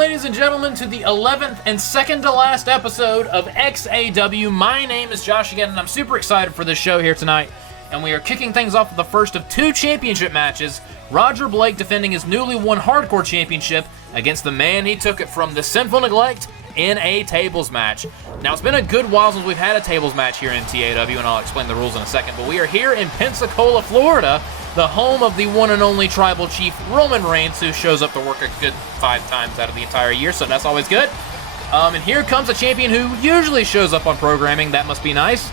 ladies and gentlemen, to the 11th and second to last episode of XAW. My name is Josh again, and I'm super excited for this show here tonight. And we are kicking things off with the first of two championship matches. Rodger Blake defending his newly won Hardcore Championship against the man he took it from, the Sinful Neglect, in a tables match. Now, it's been a good while since we've had a tables match here in TAW, and I'll explain the rules in a second, but we are here in Pensacola, Florida, the home of the one and only tribal chief Roman Reigns, who shows up to work a good 5 times out of the entire year, so that's always good. And here comes a champion who usually shows up on programming. That must be nice.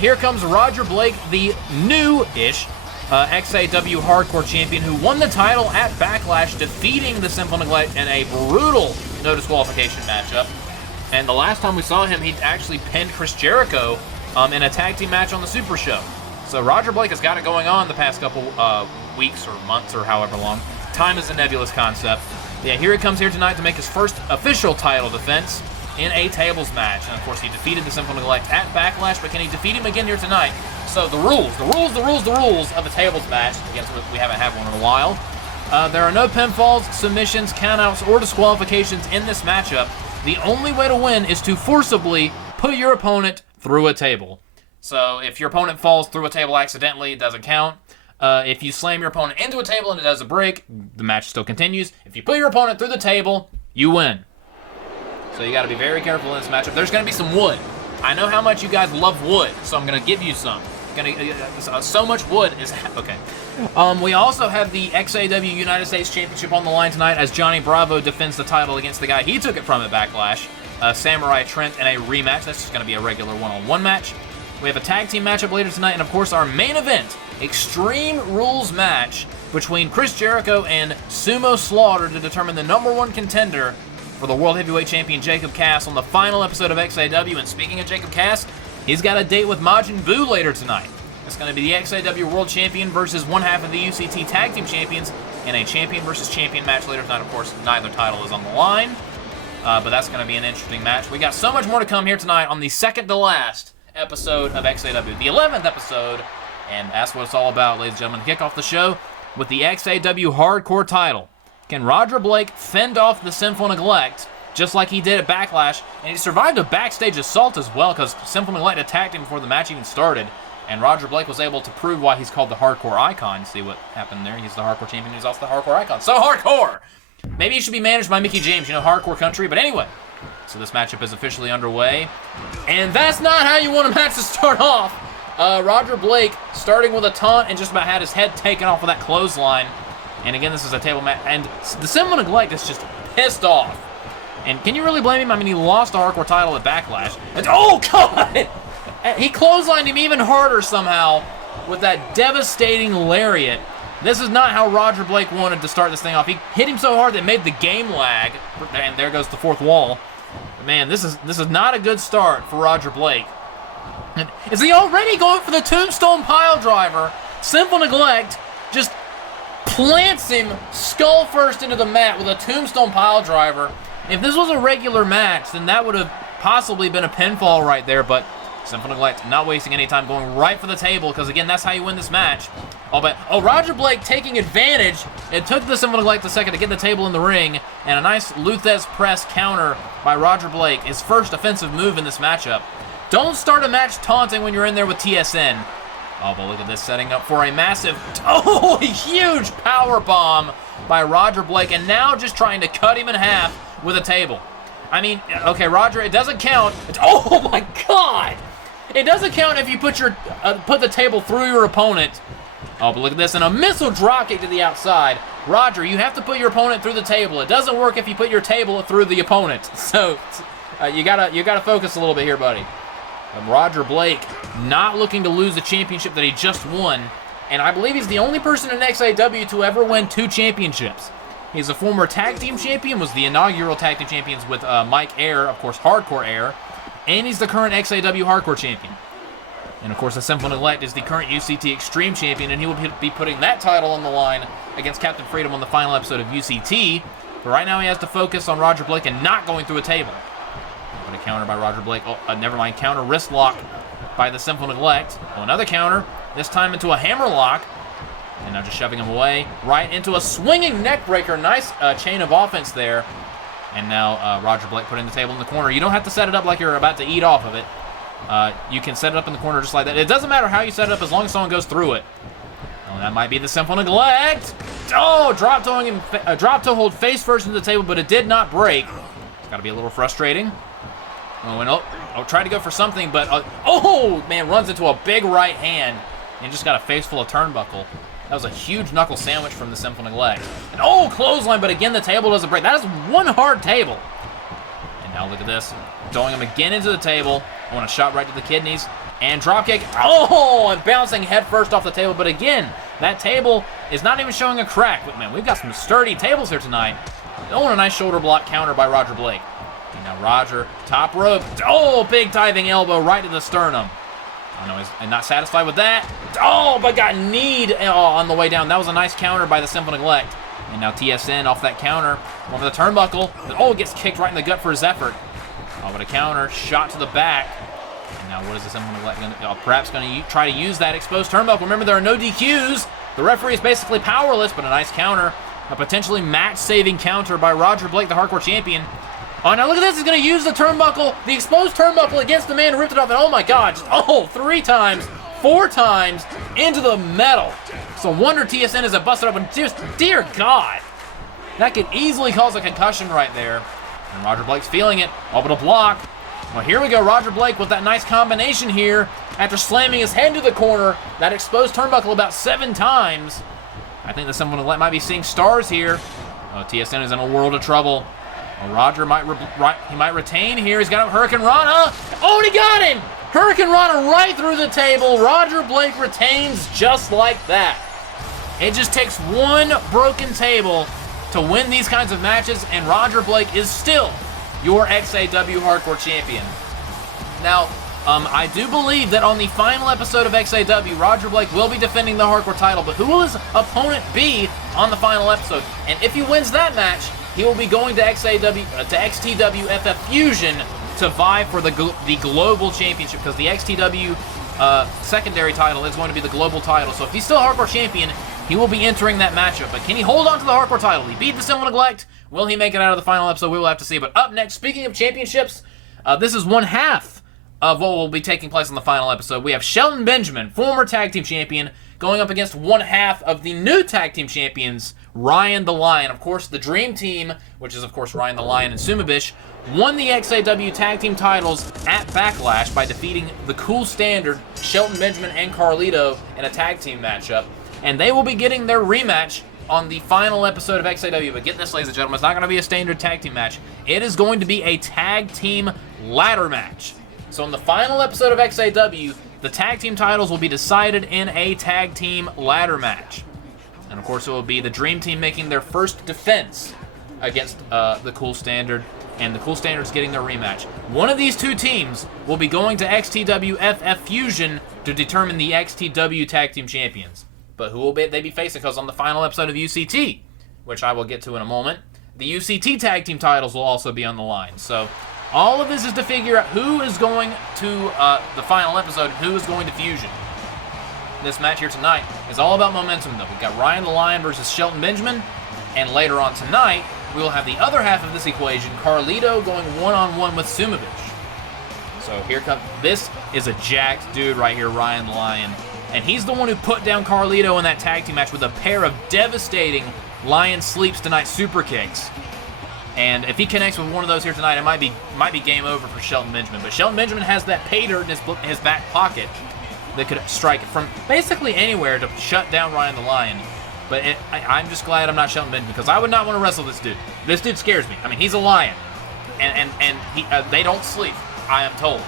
Here comes Rodger Blake, the new-ish XAW Hardcore Champion, who won the title at Backlash, defeating the Sinful Neglect in a brutal no disqualification matchup. And the last time we saw him, he actually pinned Chris Jericho in a tag team match on the Super Show. So Rodger Blake has got it going on the past couple weeks or months or however long. Time is a nebulous concept. Yeah, here he comes here tonight to make his first official title defense in a tables match. And of course, he defeated the Sinful Neglect at Backlash, but can he defeat him again here tonight? So the rules of a tables match, against which we haven't had one in a while. There are no pinfalls, submissions, countouts, or disqualifications in this matchup. The only way to win is to forcibly put your opponent through a table. So if your opponent falls through a table accidentally, it doesn't count. If you slam your opponent into a table and it does a break, the match still continues. If you put your opponent through the table, you win. So you got to be very careful in this matchup. There's going to be some wood. I know how much you guys love wood, so I'm going to give you some. So much wood is... Okay. We also have the XAW United States Championship on the line tonight as Johnny Bravo defends the title against the guy he took it from at Backlash, Samurai Trent, in a rematch. That's just going to be a regular one-on-one match. We have a tag team matchup later tonight, and of course our main event, Extreme Rules match between Chris Jericho and Sumo Slaughter to determine the #1 contender for the World Heavyweight Champion Jacob Cass on the final episode of XAW. And speaking of Jacob Cass, he's got a date with Majin later tonight. It's going to be the XAW World Champion versus one half of the UCT Tag Team Champions in a champion versus champion match later tonight. Of course, neither title is on the line, but that's going to be an interesting match. We got so much more to come here tonight on the second to last episode of XAW, the 11th episode, and that's what it's all about, ladies and gentlemen. Kick off the show with the XAW Hardcore title. Can Rodger Blake fend off the Sinful Neglect just like he did at Backlash? And he survived a backstage assault as well, because Sinful Neglect attacked him before the match even started, and Rodger Blake was able to prove why he's called the Hardcore Icon. See what happened there? He's the Hardcore Champion, he's also the Hardcore Icon. So hardcore! Maybe he should be managed by Mickey James, hardcore country, but anyway. So this matchup is officially underway. And that's not how you want a match to start off. Rodger Blake starting with a taunt and just about had his head taken off with that clothesline. And again, this is a table match. And the Sinful Neglect is just pissed off. And can you really blame him? I mean, he lost the Hardcore title at Backlash. And, oh, God! He clotheslined him even harder somehow with that devastating lariat. This is not how Rodger Blake wanted to start this thing off. He hit him so hard that it made the game lag. And there goes the fourth wall. Man, this is not a good start for Rodger Blake. And is he already going for the Tombstone Pile Driver? Sinful Neglect just plants him skull first into the mat with a Tombstone Pile Driver. If this was a regular match, then that would have possibly been a pinfall right there, but Sinful Neglect not wasting any time, going right for the table, because again, that's how you win this match. Rodger Blake taking advantage. It took the Sinful Neglect a second to get the table in the ring, and a nice Luthez press counter by Rodger Blake, his first offensive move in this matchup. Don't start a match taunting when you're in there with TSN. Oh, but look at this, setting up for a massive, huge power bomb by Rodger Blake, and now just trying to cut him in half with a table. I mean, okay, Rodger, it doesn't count. Oh my God! It doesn't count if you put the table through your opponent. Oh, but look at this, and a missile dropkick to the outside. Rodger, you have to put your opponent through the table. It doesn't work if you put your table through the opponent. So you gotta focus a little bit here, buddy. Rodger Blake not looking to lose the championship that he just won, and I believe he's the only person in XAW to ever win 2 championships. He's a former tag team champion, was the inaugural tag team champions with Mike Air, of course, Hardcore Air, and he's the current XAW Hardcore champion. And of course, the Sinful Neglect is the current UCT Extreme champion, and he will be putting that title on the line against Captain Freedom on the final episode of UCT. But right now, he has to focus on Rodger Blake and not going through a table. But a counter by Rodger Blake. Oh, never mind. Counter wrist lock by the Sinful Neglect. Oh, another counter. This time into a hammer lock. And now just shoving him away. Right into a swinging neck breaker. Nice chain of offense there. And now Rodger Blake putting the table in the corner. You don't have to set it up like you're about to eat off of it. You can set it up in the corner just like that. It doesn't matter how you set it up as long as someone goes through it. Oh, that might be the Sinful neglect. Oh, drop toe hold face first into the table, but it did not break. It's got to be a little frustrating. Oh, and tried to go for something, but oh man, runs into a big right hand and just got a face full of turnbuckle. That was a huge knuckle sandwich from the Sinful neglect. And oh, clothesline, but again the table doesn't break. That is one hard table. And now look at this, throwing him again into the table. I want a shot right to the kidneys. And dropkick. Oh, and bouncing head first off the table. But again, that table is not even showing a crack. But man, we've got some sturdy tables here tonight. Oh, and a nice shoulder block counter by Rodger Blake. And now Rodger, top rope. Oh, big diving elbow right to the sternum. Oh no, he's not satisfied with that. Oh, but got kneed on the way down. That was a nice counter by the Sinful neglect. And now TSN off that counter. Over the turnbuckle. Oh, gets kicked right in the gut for his effort. Oh, but a counter. Shot to the back. And now what is the Sinful neglect going to perhaps going to try to use that exposed turnbuckle. Remember, there are no DQs. The referee is basically powerless, but a nice counter. A potentially match-saving counter by Rodger Blake, the Hardcore Champion. Oh, now look at this. He's going to use the turnbuckle, the exposed turnbuckle against the man who ripped it off. And oh my God, just, 3 times, 4 times into the metal. So wonder TSN isn't busted up. And just, dear God, that could easily cause a concussion right there. And Rodger Blake's feeling it. Oh, but a block. Well, here we go. Rodger Blake with that nice combination here after slamming his head to the corner. That exposed turnbuckle about 7 times. I think that someone might be seeing stars here. Oh, TSN is in a world of trouble. Well, Rodger might retain here. He's got a Hurricane Rana. Oh, and he got him! Hurricane Rana right through the table. Rodger Blake retains just like that. It just takes one broken table to win these kinds of matches, and Rodger Blake is still your XAW Hardcore Champion. Now, I do believe that on the final episode of XAW, Rodger Blake will be defending the Hardcore title, but who will his opponent be on the final episode? And if he wins that match, he will be going to XTW FF Fusion to vie for the global championship, because the XTW secondary title is going to be the global title. So if he's still Hardcore Champion, he will be entering that matchup. But can he hold on to the Hardcore title? He beat the Sinful neglect. Will he make it out of the final episode? We will have to see. But up next, speaking of championships, this is one half of what will be taking place in the final episode. We have Shelton Benjamin, former tag team champion, going up against one half of the new tag team champions, Ryan the Lion. Of course, the Dream Team, which is, of course, Ryan the Lion and Sumibish, won the XAW tag team titles at Backlash by defeating the Cool Standard, Shelton Benjamin and Carlito, in a tag team matchup. And they will be getting their rematch on the final episode of XAW. But get this, ladies and gentlemen, it's not going to be a standard tag team match. It is going to be a tag team ladder match. So in the final episode of XAW, the tag team titles will be decided in a tag team ladder match. And of course, it will be the Dream Team making their first defense against the Cool Standard, and the Cool Standard's getting their rematch. One of these two teams will be going to XTW FF Fusion to determine the XTW tag team champions. But who will they be facing? Because on the final episode of UCT, which I will get to in a moment, the UCT tag team titles will also be on the line. So all of this is to figure out who is going to the final episode and who is going to Fusion. This match here tonight is all about momentum, though. We've got Ryan the Lion versus Shelton Benjamin, and later on tonight, we will have the other half of this equation, Carlito going one-on-one with Sumibish. So here comes, this is a jacked dude right here, Ryan the Lion, and he's the one who put down Carlito in that tag team match with a pair of devastating Lion Sleeps Tonight super kicks. And if he connects with one of those here tonight, it might be game over for Shelton Benjamin. But Shelton Benjamin has that pay dirt in his back pocket that could strike from basically anywhere to shut down Ryan the Lion. But I'm just glad I'm not Shelton Benjamin, because I would not want to wrestle this dude. This dude scares me. I mean, he's a lion, and they don't sleep, I am told.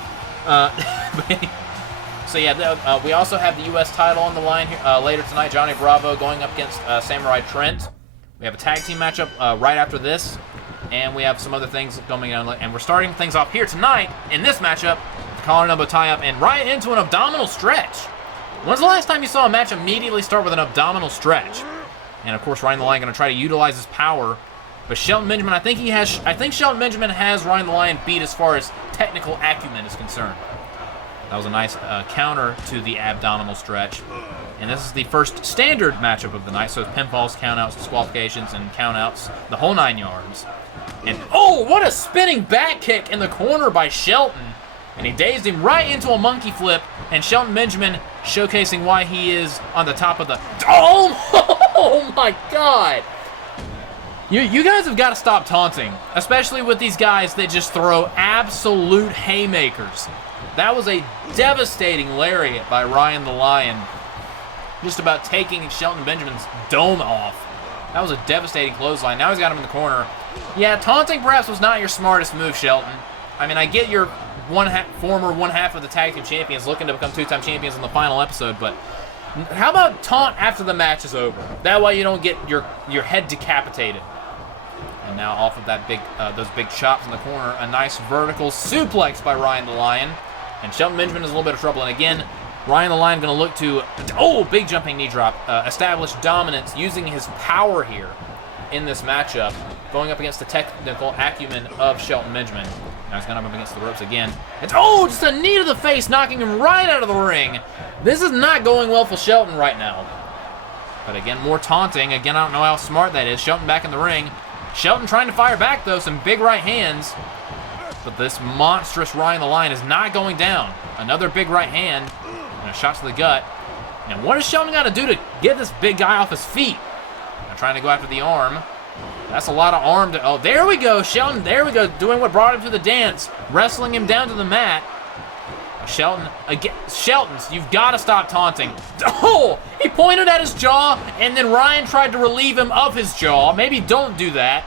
So yeah, we also have the U.S. title on the line here later tonight. Johnny Bravo going up against Samurai Trent. We have a tag team matchup right after this, and we have some other things going on. And we're starting things off here tonight in this matchup. Collar and elbow tie-up, and right into an abdominal stretch. When's the last time you saw a match immediately start with an abdominal stretch? And of course, Ryan the Lion going to try to utilize his power. But Shelton Benjamin, I think Shelton Benjamin has Ryan the Lion beat as far as technical acumen is concerned. That was a nice counter to the abdominal stretch. And this is the first standard matchup of the night, so it's pinfalls, countouts, disqualifications, and countouts, the whole 9 yards. And oh, what a spinning back kick in the corner by Shelton. And he dazed him right into a monkey flip. And Shelton Benjamin showcasing why he is on the top of the... Oh my God. You guys have got to stop taunting, especially with these guys that just throw absolute haymakers. That was a devastating lariat by Ryan the Lion, just about taking Shelton Benjamin's dome off. That was a devastating clothesline. Now he's got him in the corner. Yeah, taunting perhaps was not your smartest move, Shelton. I mean, I get your former one half of the tag team champions looking to become two-time champions in the final episode, but how about taunt after the match is over? That way you don't get your head decapitated. And now off of that those big chops in the corner, a nice vertical suplex by Ryan the Lion. And Shelton Benjamin is in a little bit of trouble. And again, Ryan the Lion going to look to, big jumping knee drop, establish dominance using his power here in this matchup, going up against the technical acumen of Shelton Benjamin. Now he's going up against the ropes again. It's, just a knee to the face, knocking him right out of the ring. This is not going well for Shelton right now. But again, more taunting. Again, I don't know how smart that is. Shelton back in the ring. Shelton trying to fire back, though. Some big right hands. But this monstrous Ryan the Lion is not going down. Another big right hand. And a shot to the gut. And what has Shelton got to do to get this big guy off his feet? Now trying to go after the arm. That's a lot of arm to... Oh, there we go, Shelton. There we go. Doing what brought him to the dance. Wrestling him down to the mat. Shelton, again, Shelton's, you've got to stop taunting. Oh, he pointed at his jaw, and then Ryan tried to relieve him of his jaw. Maybe don't do that.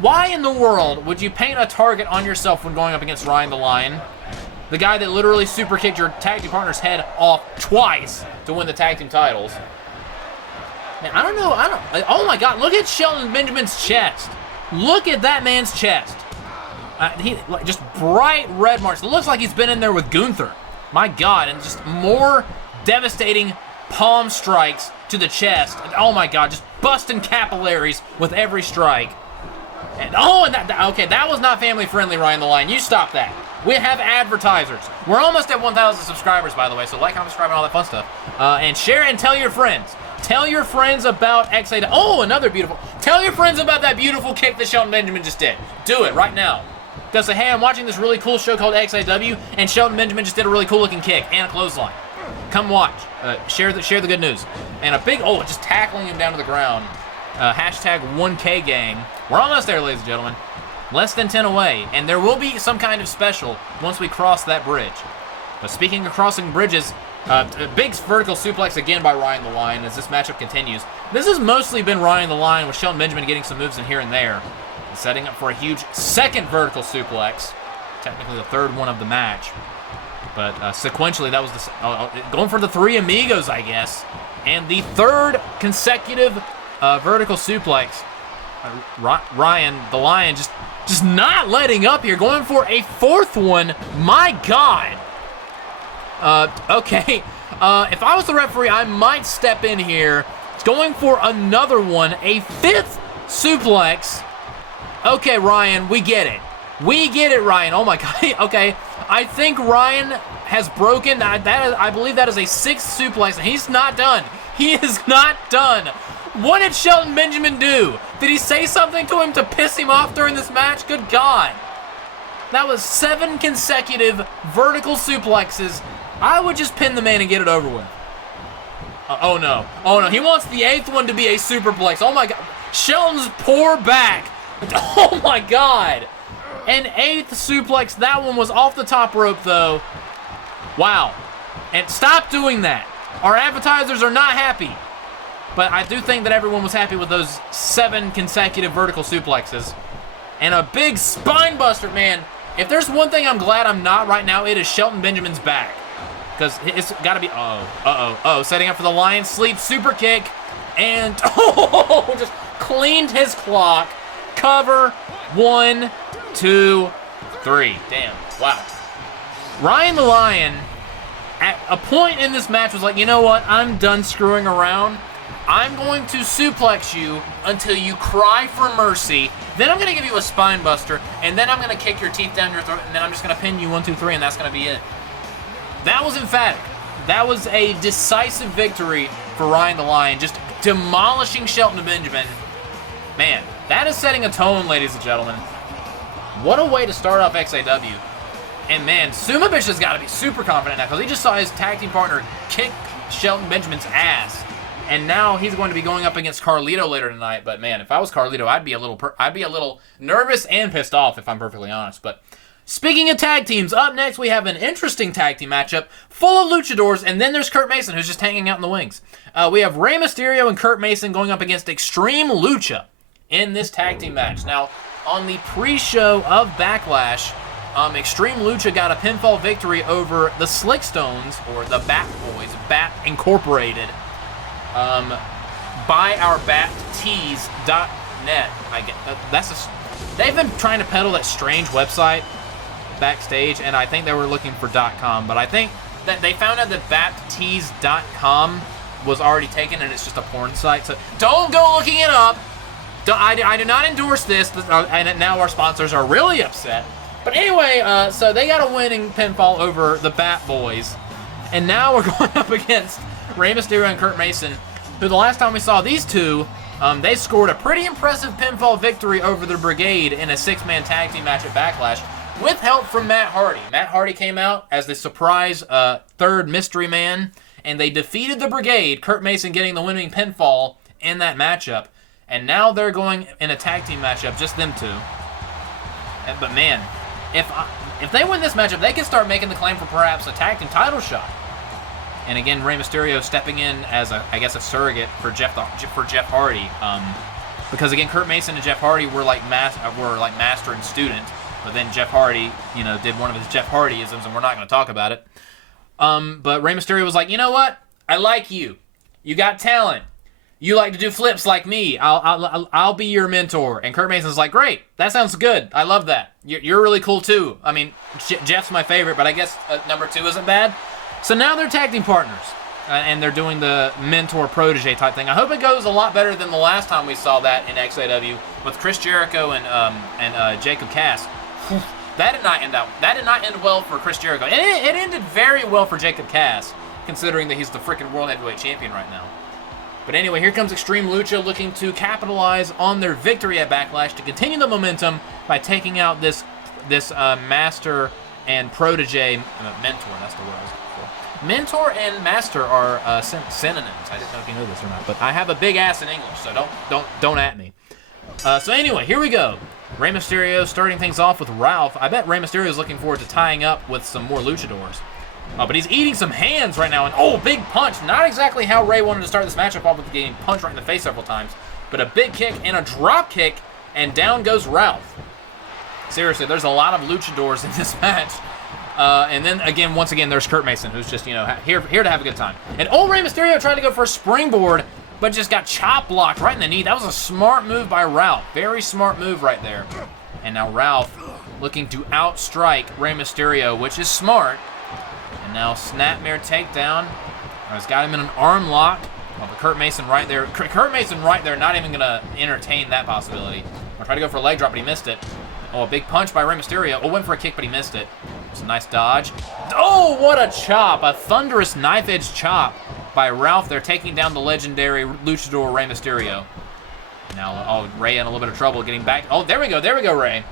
Why in the world would you paint a target on yourself when going up against Ryan the Lion? The guy that literally super kicked your tag team partner's head off twice to win the tag team titles. Man, I don't know. Oh my God, look at Shelton Benjamin's chest. Look at that man's chest. Just bright red marks. It looks like he's been in there with Gunther. My God, and just more devastating palm strikes to the chest. And oh my God, just busting capillaries with every strike. And that was not family friendly, Ryan the Lion. You stop that. We have advertisers. We're almost at 1,000 subscribers, by the way, so like, comment, subscribe, and all that fun stuff. And share and tell your friends. Tell your friends about XAW. Oh, another beautiful. Tell your friends about that beautiful kick that Shelton Benjamin just did. Do it right now. Go say, hey, I'm watching this really cool show called XAW, and Shelton Benjamin just did a really cool looking kick and a clothesline. Come watch. Share the good news. And a big, just tackling him down to the ground. Hashtag 1K gang. We're almost there, ladies and gentlemen. Less than 10 away. And there will be some kind of special once we cross that bridge. But speaking of crossing bridges, a big vertical suplex again by Ryan the Lion as this matchup continues. This has mostly been Ryan the Lion with Shelton Benjamin getting some moves in here and there. Setting up for a huge second vertical suplex. Technically the third one of the match. But sequentially, that was going for the three amigos, I guess. And the third consecutive vertical suplex. Ryan, the Lion, just not letting up here. Going for a fourth one. My God. Okay. If I was the referee, I might step in here. It's going for another one. A fifth suplex. Okay, Ryan, we get it. We get it, Ryan. Oh, my God. Okay. I think Ryan has broken. I believe that is a sixth suplex, and he's not done. He is not done. What did Shelton Benjamin do? Did he say something to him to piss him off during this match? Good God. That was 7 consecutive vertical suplexes. I would just pin the man and get it over with. Oh, no. Oh, no. He wants the 8th one to be a superplex. Oh, my God. Shelton's poor back. Oh, my God. An 8th suplex. That one was off the top rope, though. Wow. And stop doing that. Our advertisers are not happy. But I do think that everyone was happy with those 7 consecutive vertical suplexes. And a big spine buster, man. If there's one thing I'm glad I'm not right now, it is Shelton Benjamin's back. Because it's got to be... setting up for the Lion Sleep super kick. And... just cleaned his clock. Cover. 1, 2, 3. Damn. Wow. Ryan the Lion, at a point in this match, was like, you know what? I'm done screwing around. I'm going to suplex you until you cry for mercy. Then I'm going to give you a spine buster, and then I'm going to kick your teeth down your throat, and then I'm just going to pin you 1, 2, 3, and that's going to be it. That was emphatic. That was a decisive victory for Ryan the Lion, just demolishing Shelton Benjamin. Man, That is setting a tone, ladies and gentlemen. What a way to start off XAW. And man, Sumibish has got to be super confident now because he just saw his tag team partner kick Shelton Benjamin's ass. And now he's going to be going up against Carlito later tonight. But man, if I was Carlito, I'd be a little nervous and pissed off, if I'm perfectly honest. But speaking of tag teams, up next we have an interesting tag team matchup full of luchadors, and then there's Kurt Mason, who's just hanging out in the wings. We have Rey Mysterio and Kurt Mason going up against Extreme Lucha in this tag team match. Now, on the pre-show of Backlash, Extreme Lucha got a pinfall victory over the Slickstones, or the Bat Boys, Bat Incorporated, by our BatTees.net. They've been trying to peddle that strange website backstage, and I think they were looking for .com, but I think that they found out that BatTees.com was already taken, and it's just a porn site, so don't go looking it up. I do not endorse this, and now our sponsors are really upset. But anyway, so they got a winning pinfall over the Bat Boys, and now we're going up against Rey Mysterio and Kurt Mason, who the last time we saw these two, they scored a pretty impressive pinfall victory over the Brigade in a 6-man tag team match at Backlash with help from Matt Hardy. Matt Hardy came out as the surprise third mystery man, and they defeated the Brigade, Kurt Mason getting the winning pinfall in that matchup. And now they're going in a tag team matchup, just them two. But man, if they win this matchup, they can start making the claim for perhaps a tag team title shot. And again, Rey Mysterio stepping in as I guess a surrogate for Jeff Hardy, because again, Kurt Mason and Jeff Hardy were like master and student. But then Jeff Hardy, did one of his Jeff Hardy-isms, and we're not going to talk about it. But Rey Mysterio was like, you know what? I like you. You got talent. You like to do flips like me. I'll be your mentor. And Kurt Mason's like, great. That sounds good. I love that. You're really cool too. I mean, Jeff's my favorite, but I guess number 2 isn't bad. So now they're tag team partners, and they're doing the mentor-protege type thing. I hope it goes a lot better than the last time we saw that in XAW with Chris Jericho and Jacob Cass. That did not end well for Chris Jericho. And it ended very well for Jacob Cass, considering that he's the freaking World Heavyweight Champion right now. But anyway, here comes Extreme Lucha looking to capitalize on their victory at Backlash to continue the momentum by taking out this master and protege mentor. That's the word I was looking for. Mentor and master are synonyms. I didn't know if you knew this or not, but I have a big ass in English, so don't at me. So anyway, here we go. Rey Mysterio starting things off with Ralph. I bet Rey Mysterio is looking forward to tying up with some more luchadors. But he's eating some hands right now, and big punch. Not exactly how Rey wanted to start this matchup off with getting punched right in the face several times, but a big kick and a drop kick, and down goes Ralph. Seriously, there's a lot of luchadors in this match. And then once again, there's Kurt Mason, who's just, here to have a good time. And Rey Mysterio tried to go for a springboard, but just got chop blocked right in the knee. That was a smart move by Ralph. Very smart move right there. And now Ralph looking to outstrike Rey Mysterio, which is smart. And now snapmare takedown. He's got him in an arm lock. But Kurt Mason right there. Kurt Mason right there, not even going to entertain that possibility. I'll try to go for a leg drop, but he missed it. A big punch by Rey Mysterio. Went for a kick, but he missed it. It's a nice dodge. What a chop. A thunderous knife-edge chop by Ralph. They're taking down the legendary luchador Rey Mysterio. Now, Rey in a little bit of trouble getting back. There we go, Rey.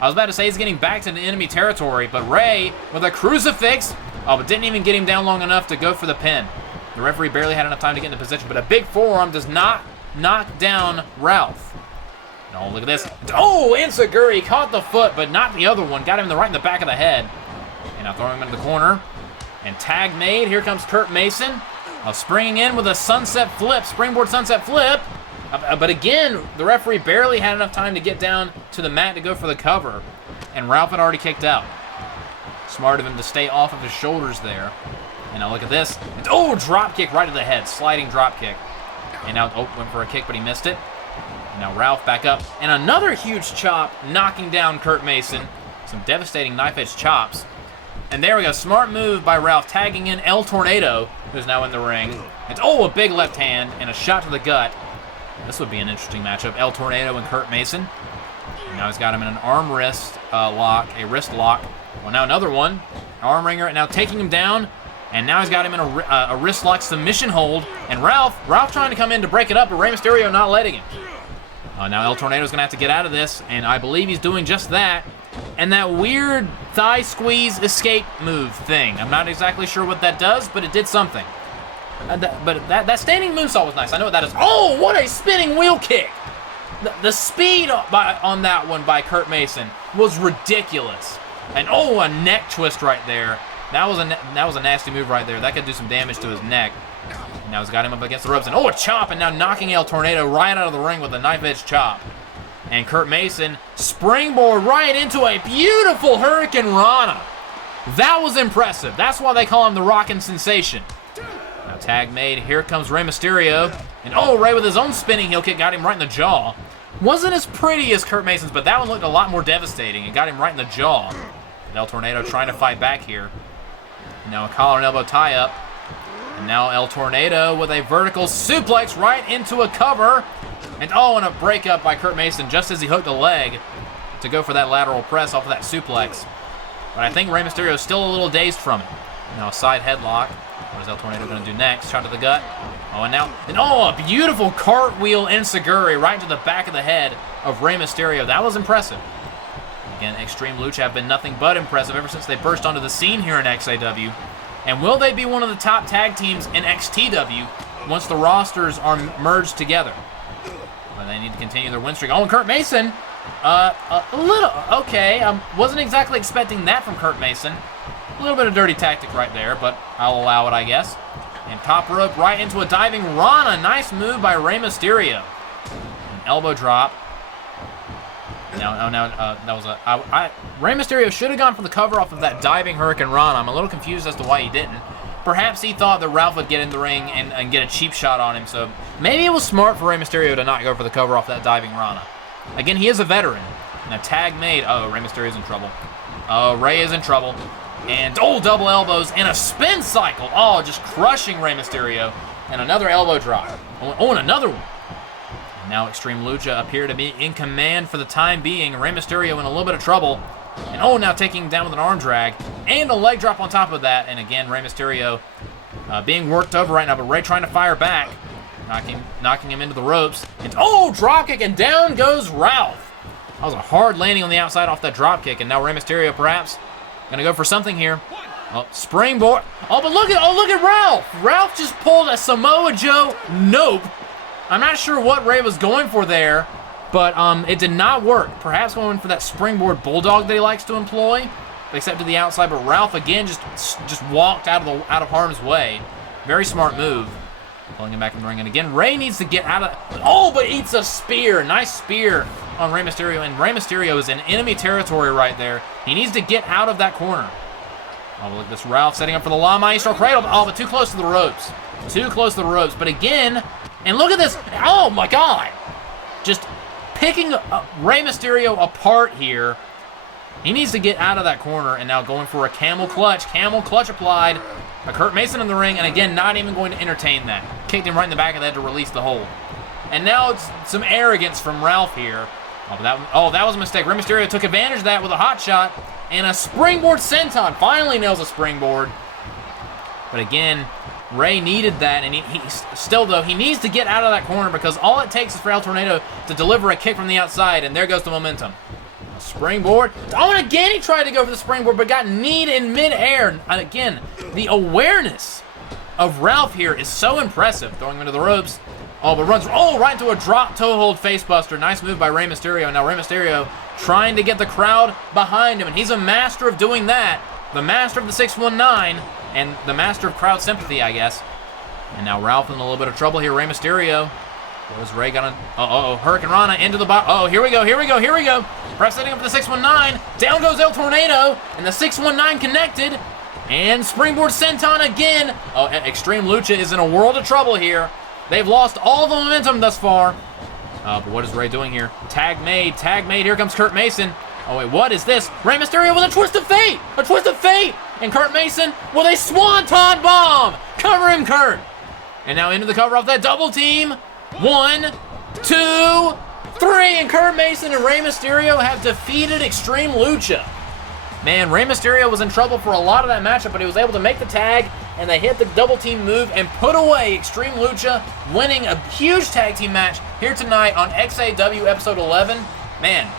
I was about to say he's getting back to the enemy territory, but Rey with a crucifix, but didn't even get him down long enough to go for the pin. The referee barely had enough time to get into position, but a big forearm does not knock down Ralph. Look at this. Enziguri caught the foot, but not the other one. Got him right in the back of the head. And now throwing him into the corner. And tag made. Here comes Kurt Mason. Springing in with a springboard sunset flip. But again, the referee barely had enough time to get down to the mat to go for the cover. And Ralph had already kicked out. Smart of him to stay off of his shoulders there. And now look at this. Drop kick right to the head. Sliding drop kick. And now, went for a kick, but he missed it. And now Ralph back up. And another huge chop knocking down Kurt Mason. Some devastating knife-edge chops. And there we go. Smart move by Ralph, tagging in El Tornado, who's now in the ring. It's, a big left hand and a shot to the gut. This would be an interesting matchup. El Tornado and Kurt Mason. And now he's got him in an arm wrist lock, a wrist lock. Well, now another one. Arm wringer, and now taking him down. And now he's got him in a wrist lock submission hold. And Ralph trying to come in to break it up, but Rey Mysterio not letting him. Now El Tornado's going to have to get out of this, and I believe he's doing just that. And that weird thigh squeeze escape move thing. I'm not exactly sure what that does, but it did something. But that standing moonsault was nice. I know what that is. Oh, what a spinning wheel kick! The speed on that one by Kurt Mason was ridiculous. And oh, a neck twist right there. That was a nasty move right there. That could do some damage to his neck. And now he's got him up against the ropes. And oh, a chop, and now knocking El Tornado right out of the ring with a knife-edge chop. And Kurt Mason springboard right into a beautiful Hurricane Rana. That was impressive. That's why they call him the Rockin' Sensation. Now tag made. Here comes Rey Mysterio. And oh, Rey with his own spinning heel kick got him right in the jaw. Wasn't as pretty as Kurt Mason's, but that one looked a lot more devastating. It got him right in the jaw. And El Tornado trying to fight back here. Now a collar and elbow tie-up. And now El Tornado with a vertical suplex right into a cover. And oh, and a breakup by Kurt Mason just as he hooked a leg to go for that lateral press off of that suplex. But I think Rey Mysterio is still a little dazed from it. Now a side headlock. What is El Tornado going to do next? Shot to the gut. Oh, and now, a beautiful cartwheel enziguri right to the back of the head of Rey Mysterio. That was impressive. Again, Extreme Lucha have been nothing but impressive ever since they burst onto the scene here in XAW. And will they be one of the top tag teams in XTW once the rosters are merged together? Well, they need to continue their win streak. Oh, and Kurt Mason, a little, okay. Wasn't exactly expecting that from Kurt Mason. A little bit of dirty tactic right there, but I'll allow it, I guess. And top rope right into a diving Rana. Nice move by Rey Mysterio. An elbow drop. That was Rey Mysterio should have gone for the cover off of that diving Hurricane Rana. I'm a little confused as to why he didn't. Perhaps he thought that Ralph would get in the ring and get a cheap shot on him, so maybe it was smart for Rey Mysterio to not go for the cover off that diving Rana. Again, he is a veteran. And a tag made. Oh, Rey Mysterio's in trouble. Oh, Rey is in trouble. And, oh, double elbows and a spin cycle. Oh, just crushing Rey Mysterio. And another elbow drop. Oh, and another one. And now Extreme Lucha appear to be in command for the time being. Rey Mysterio in a little bit of trouble. And, oh, now taking him down with an arm drag. And a leg drop on top of that. And, again, Rey Mysterio being worked over right now. But Rey trying to fire back. Knocking him into the ropes. And, oh, dropkick. And down goes Ralph. That was a hard landing on the outside off that dropkick. And now Rey Mysterio perhaps gonna go for something here. Oh, springboard. Oh, but look at Ralph. Ralph just pulled a Samoa Joe nope. I'm not sure what Rey was going for there, but it did not work. Perhaps going for that springboard bulldog that he likes to employ, except to the outside. But Ralph again just walked out of harm's way. Very smart move. Pulling him back in the ring, and again Rey needs to get out of. Oh, but eats a spear. Nice spear on Rey Mysterio, and Rey Mysterio is in enemy territory right there. He needs to get out of that corner. Oh, look at this Ralph setting up for the La Maestro Cradle. Oh, but too close to the ropes. Too close to the ropes. But again, and look at this. Oh, my God. Just picking Rey Mysterio apart here. He needs to get out of that corner, and now going for a camel clutch. Camel clutch applied. A Kurt Mason in the ring, and again, not even going to entertain that. Kicked him right in the back of the head to release the hold. And now it's some arrogance from Ralph here. Oh, that was a mistake. Rey Mysterio took advantage of that with a hot shot and a springboard senton. Finally nails a springboard. But again, Rey needed that, and he needs to get out of that corner because all it takes is for El Tornado to deliver a kick from the outside, and there goes the momentum. A springboard. Oh, and again he tried to go for the springboard, but got kneed in midair. And again, the awareness of Ralph here is so impressive. Throwing him into the ropes. Oh, but runs right into a drop toe hold facebuster. Nice move by Rey Mysterio. Now Rey Mysterio trying to get the crowd behind him, and he's a master of doing that. The master of the 619 and the master of crowd sympathy, I guess. And now Ralph in a little bit of trouble here. Rey Mysterio. What is Rey gonna? Hurricane Rana into the box. Oh, here we go. Perhaps setting up for the 619. Down goes El Tornado, and the 619 connected. And springboard senton again. Oh, Extreme Lucha is in a world of trouble here. They've lost all the momentum thus far. But what is Rey doing here? Tag made. Here comes Kurt Mason. Oh, wait, what is this? Rey Mysterio with a twist of fate. And Kurt Mason with a swanton bomb. Cover him, Kurt. And now into the cover off that double team. 1, 2, 3. And Kurt Mason and Rey Mysterio have defeated Extreme Lucha. Man, Rey Mysterio was in trouble for a lot of that matchup, but he was able to make the tag, and they hit the double team move and put away Extreme Lucha, winning a huge tag team match here tonight on XAW episode 11. Man,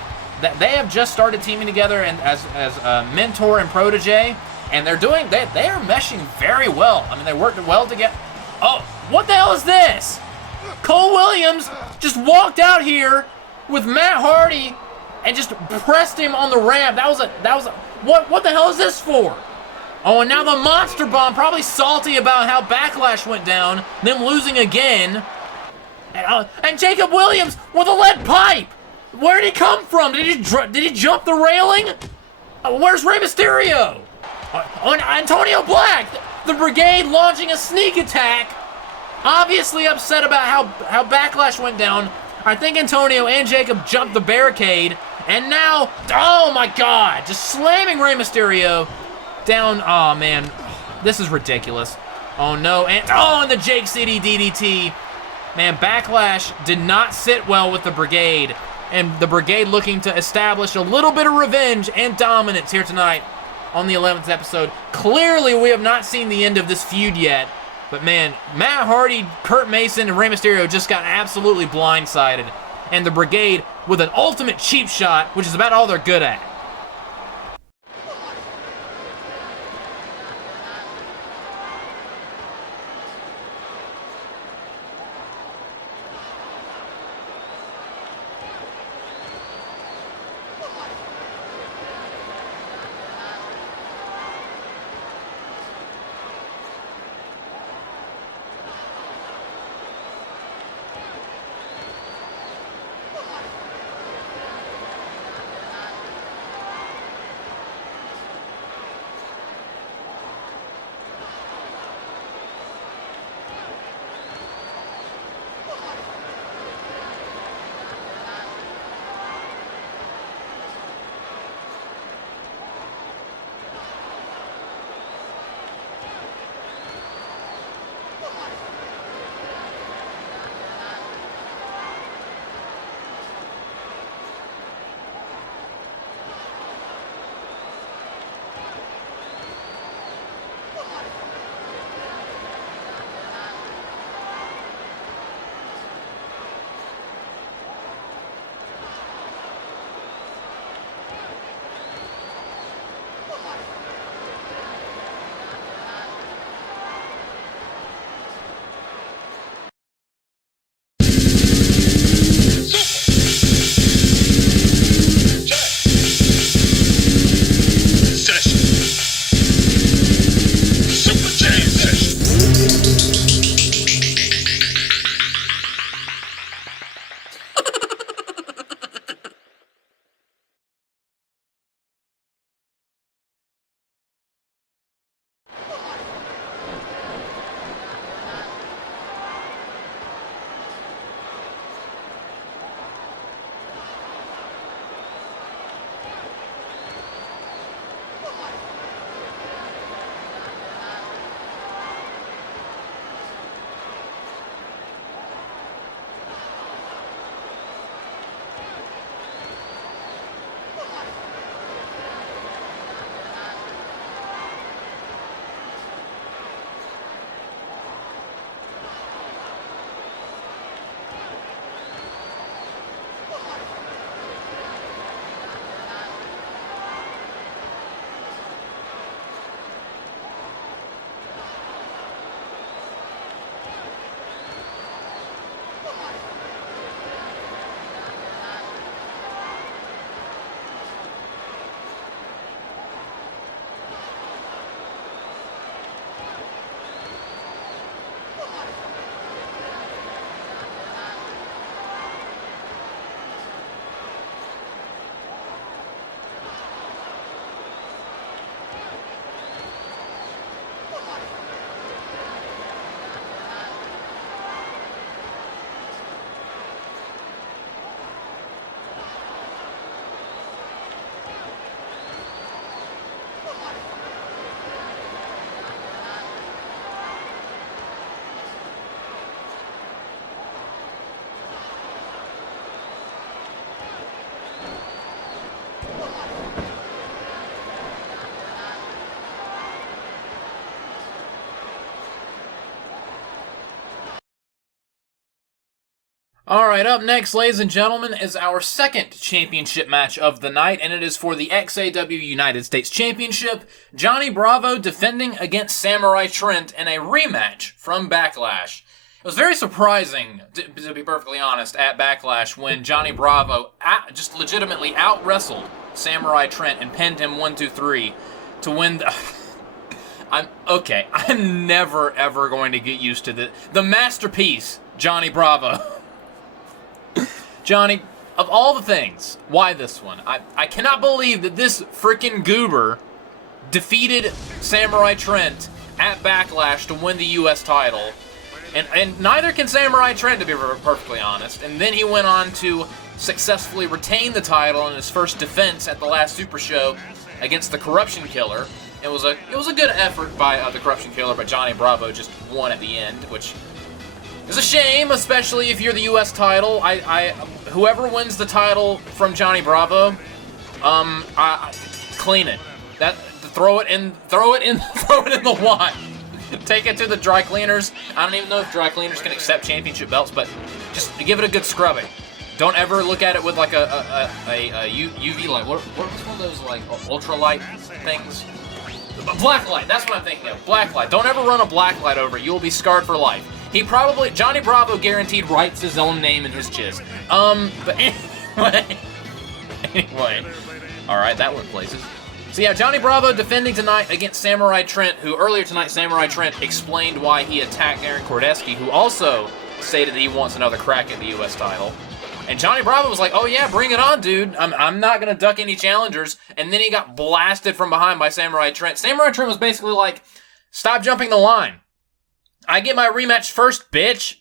they have just started teaming together and as mentor and protege, and they are meshing very well. I mean, they worked well together. Oh, what the hell is this? Cole Williams just walked out here with Matt Hardy and just pressed him on the ramp. What the hell is this for? Oh, and now the Monster Bomb, probably salty about how Backlash went down, them losing again. And Jacob Williams with a lead pipe. Where did he come from? Did he jump the railing? Where's Rey Mysterio? On Antonio Black, the Brigade launching a sneak attack. Obviously upset about how Backlash went down. I think Antonio and Jacob jumped the barricade. And now, oh my God, just slamming Rey Mysterio down. Oh man, this is ridiculous. Oh no, and the Jake City DDT. Man, Backlash did not sit well with the Brigade. And the Brigade looking to establish a little bit of revenge and dominance here tonight on the 11th episode. Clearly, we have not seen the end of this feud yet. But man, Matt Hardy, Kurt Mason, and Rey Mysterio just got absolutely blindsided. And the Brigade with an ultimate cheap shot, which is about all they're good at. All right, up next, ladies and gentlemen, is our second championship match of the night, and it is for the XAW United States Championship. Johnny Bravo defending against Samurai Trent in a rematch from Backlash. It was very surprising, to be perfectly honest, at Backlash when Johnny Bravo just legitimately out-wrestled Samurai Trent and pinned him 1-2-3 to win the... I'm never, ever going to get used to the masterpiece, Johnny Bravo. Johnny, of all the things, why this one? I cannot believe that this freaking goober defeated Samurai Trent at Backlash to win the U.S. title. And neither can Samurai Trent, to be perfectly honest. And then he went on to successfully retain the title in his first defense at the last Super Show against the Corruption Killer. It was a good effort by the Corruption Killer, but Johnny Bravo just won at the end, which is a shame, especially if you're the U.S. title. Whoever wins the title from Johnny Bravo, clean it. Throw it in the wash. Take it to the dry cleaners. I don't even know if dry cleaners can accept championship belts, but just give it a good scrubbing. Don't ever look at it with like a UV light. What was one of those like ultralight things? Black light. That's what I'm thinking of. Black light. Don't ever run a black light over it. You will be scarred for life. Johnny Bravo guaranteed writes his own name in his jizz. But anyway. All right, that went places. So yeah, Johnny Bravo defending tonight against Samurai Trent, who earlier tonight Samurai Trent explained why he attacked Aaron Kordeski, who also stated that he wants another crack at the U.S. title. And Johnny Bravo was like, oh yeah, bring it on, dude. I'm not going to duck any challengers. And then he got blasted from behind by Samurai Trent. Samurai Trent was basically like, stop jumping the line. I get my rematch first, bitch.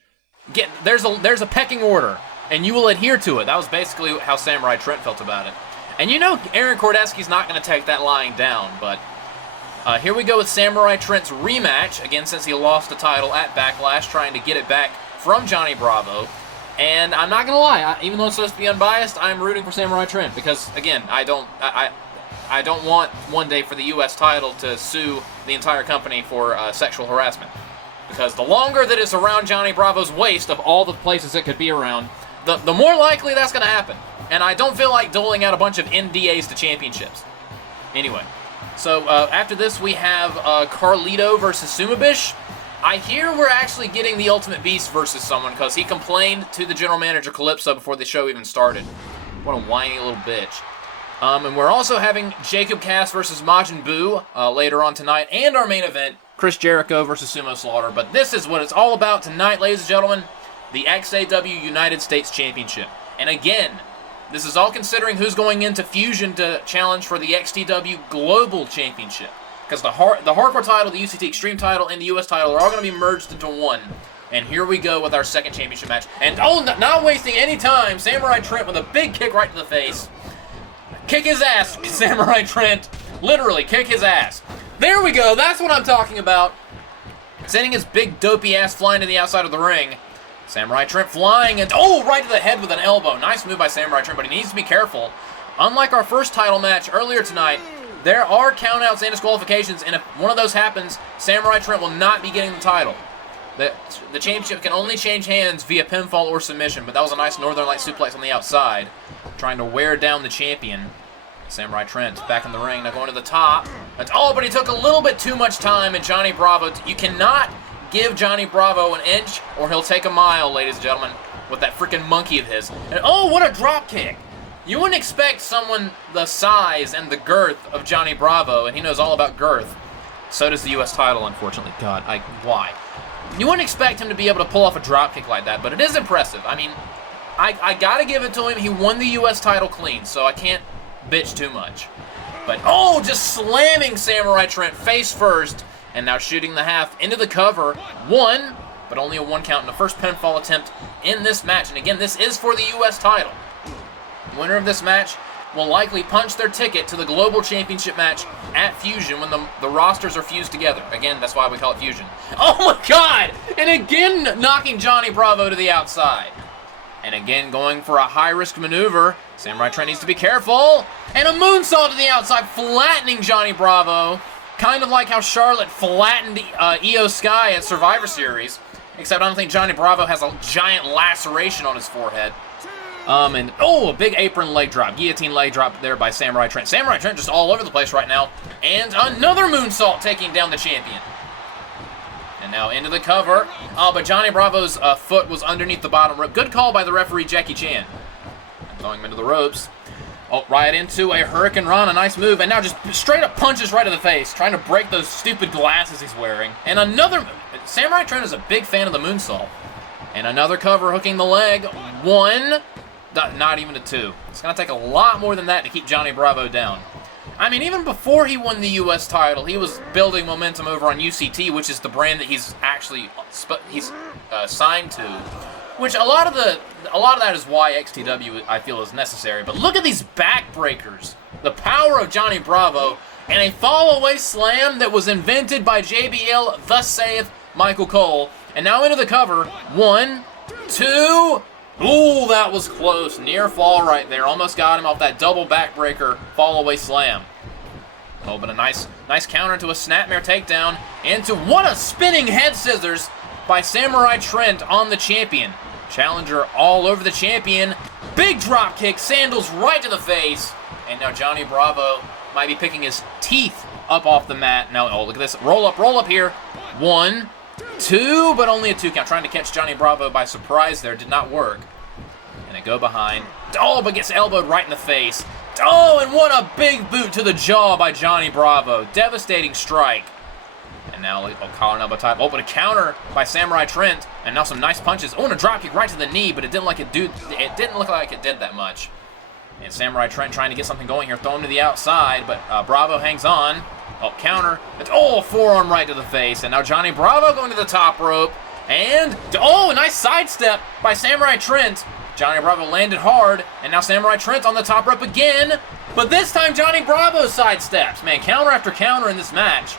There's a pecking order, and you will adhere to it. That was basically how Samurai Trent felt about it. And you know Aaron Kordeski's not going to take that lying down, but here we go with Samurai Trent's rematch, again, since he lost the title at Backlash, trying to get it back from Johnny Bravo. And I'm not going to lie, even though it's supposed to be unbiased, I'm rooting for Samurai Trent, because, again, I don't want one day for the U.S. title to sue the entire company for sexual harassment. Because the longer that it's around Johnny Bravo's waist of all the places it could be around, the more likely that's going to happen. And I don't feel like doling out a bunch of NDAs to championships. Anyway, so after this we have Carlito versus Sumibish. I hear we're actually getting the Ultimate Beast versus someone because he complained to the general manager Calypso before the show even started. What a whiny little bitch. And we're also having Jacob Cass versus Majin Buu later on tonight, and our main event, Chris Jericho versus Sumo Slaughter. But this is what it's all about tonight, ladies and gentlemen, the XAW United States Championship. And again, this is all considering who's going into Fusion to challenge for the XTW Global Championship. Because the Hardcore title, the UCT Extreme title, and the US title are all going to be merged into one. And here we go with our second championship match. And not wasting any time, Samurai Trent with a big kick right to the face. Kick his ass, Samurai Trent. Literally, kick his ass. There we go, that's what I'm talking about. Sending his big dopey ass flying to the outside of the ring. Samurai Trent flying and, right to the head with an elbow. Nice move by Samurai Trent, but he needs to be careful. Unlike our first title match earlier tonight, there are countouts and disqualifications, and if one of those happens, Samurai Trent will not be getting the title. The championship can only change hands via pinfall or submission, but that was a nice Northern Light suplex on the outside, trying to wear down the champion. Samurai Trent back in the ring, now going to the top. But he took a little bit too much time, and Johnny Bravo, you cannot give Johnny Bravo an inch, or he'll take a mile, ladies and gentlemen, with that freaking monkey of his. And what a drop kick! You wouldn't expect someone the size and the girth of Johnny Bravo, and he knows all about girth. So does the U.S. title, unfortunately. God, why? You wouldn't expect him to be able to pull off a drop kick like that, but it is impressive. I mean, I gotta give it to him. He won the U.S. title clean, so I can't bitch too much. But, just slamming Samurai Trent face first, and now shooting the half into the cover. One, but only a one count in the first pinfall attempt in this match. And again, this is for the U.S. title. The winner of this match will likely punch their ticket to the Global Championship match at Fusion when the rosters are fused together. Again, that's why we call it Fusion. Oh my God! And again, knocking Johnny Bravo to the outside. And again, going for a high-risk maneuver. Samurai Trent needs to be careful. And a moonsault to the outside, flattening Johnny Bravo. Kind of like how Charlotte flattened Io Sky at Survivor Series. except I don't think Johnny Bravo has a giant laceration on his forehead. A big apron leg drop, guillotine leg drop there by Samurai Trent. Samurai Trent just all over the place right now, and another moonsault taking down the champion. And now into the cover, but Johnny Bravo's foot was underneath the bottom rope. Good call by the referee, Jackie Chan. Throwing him into the ropes. Oh, right into a Hurricane Rana, nice move, and now just straight up punches right in the face, trying to break those stupid glasses he's wearing. And another, Samurai Trent is a big fan of the moonsault. And another cover hooking the leg, 1, not even a 2. It's going to take a lot more than that to keep Johnny Bravo down. I mean, even before he won the U.S. title, he was building momentum over on UCT, which is the brand that he's actually signed to. Which a lot of that is why XTW I feel is necessary. But look at these backbreakers, the power of Johnny Bravo, and a fall-away slam that was invented by JBL. Thus saith Michael Cole. And now into the cover, 1, 2. Ooh, that was close. Near fall right there. Almost got him off that double backbreaker fall-away slam. Oh, but a nice counter to a snapmare takedown. Into what a spinning head scissors by Samurai Trent on the champion. Challenger all over the champion. Big drop kick, sandals right to the face. And now Johnny Bravo might be picking his teeth up off the mat. Now, oh, look at this. Roll up here. 1, 2, but only a 2 count. Trying to catch Johnny Bravo by surprise there. Did not work. And a go behind. Oh, but gets elbowed right in the face. Oh, and what a big boot to the jaw by Johnny Bravo. Devastating strike. And now, collar and elbow type. Oh, but a counter by Samurai Trent. And now some nice punches. Oh, and a dropkick right to the knee, but it didn't look like it did that much. And Samurai Trent trying to get something going here. Throw him to the outside, but Bravo hangs on. Oh, counter. Forearm right to the face. And now Johnny Bravo going to the top rope. And, a nice sidestep by Samurai Trent. Johnny Bravo landed hard. And now Samurai Trent on the top rope again. But this time Johnny Bravo sidesteps. Man, counter after counter in this match.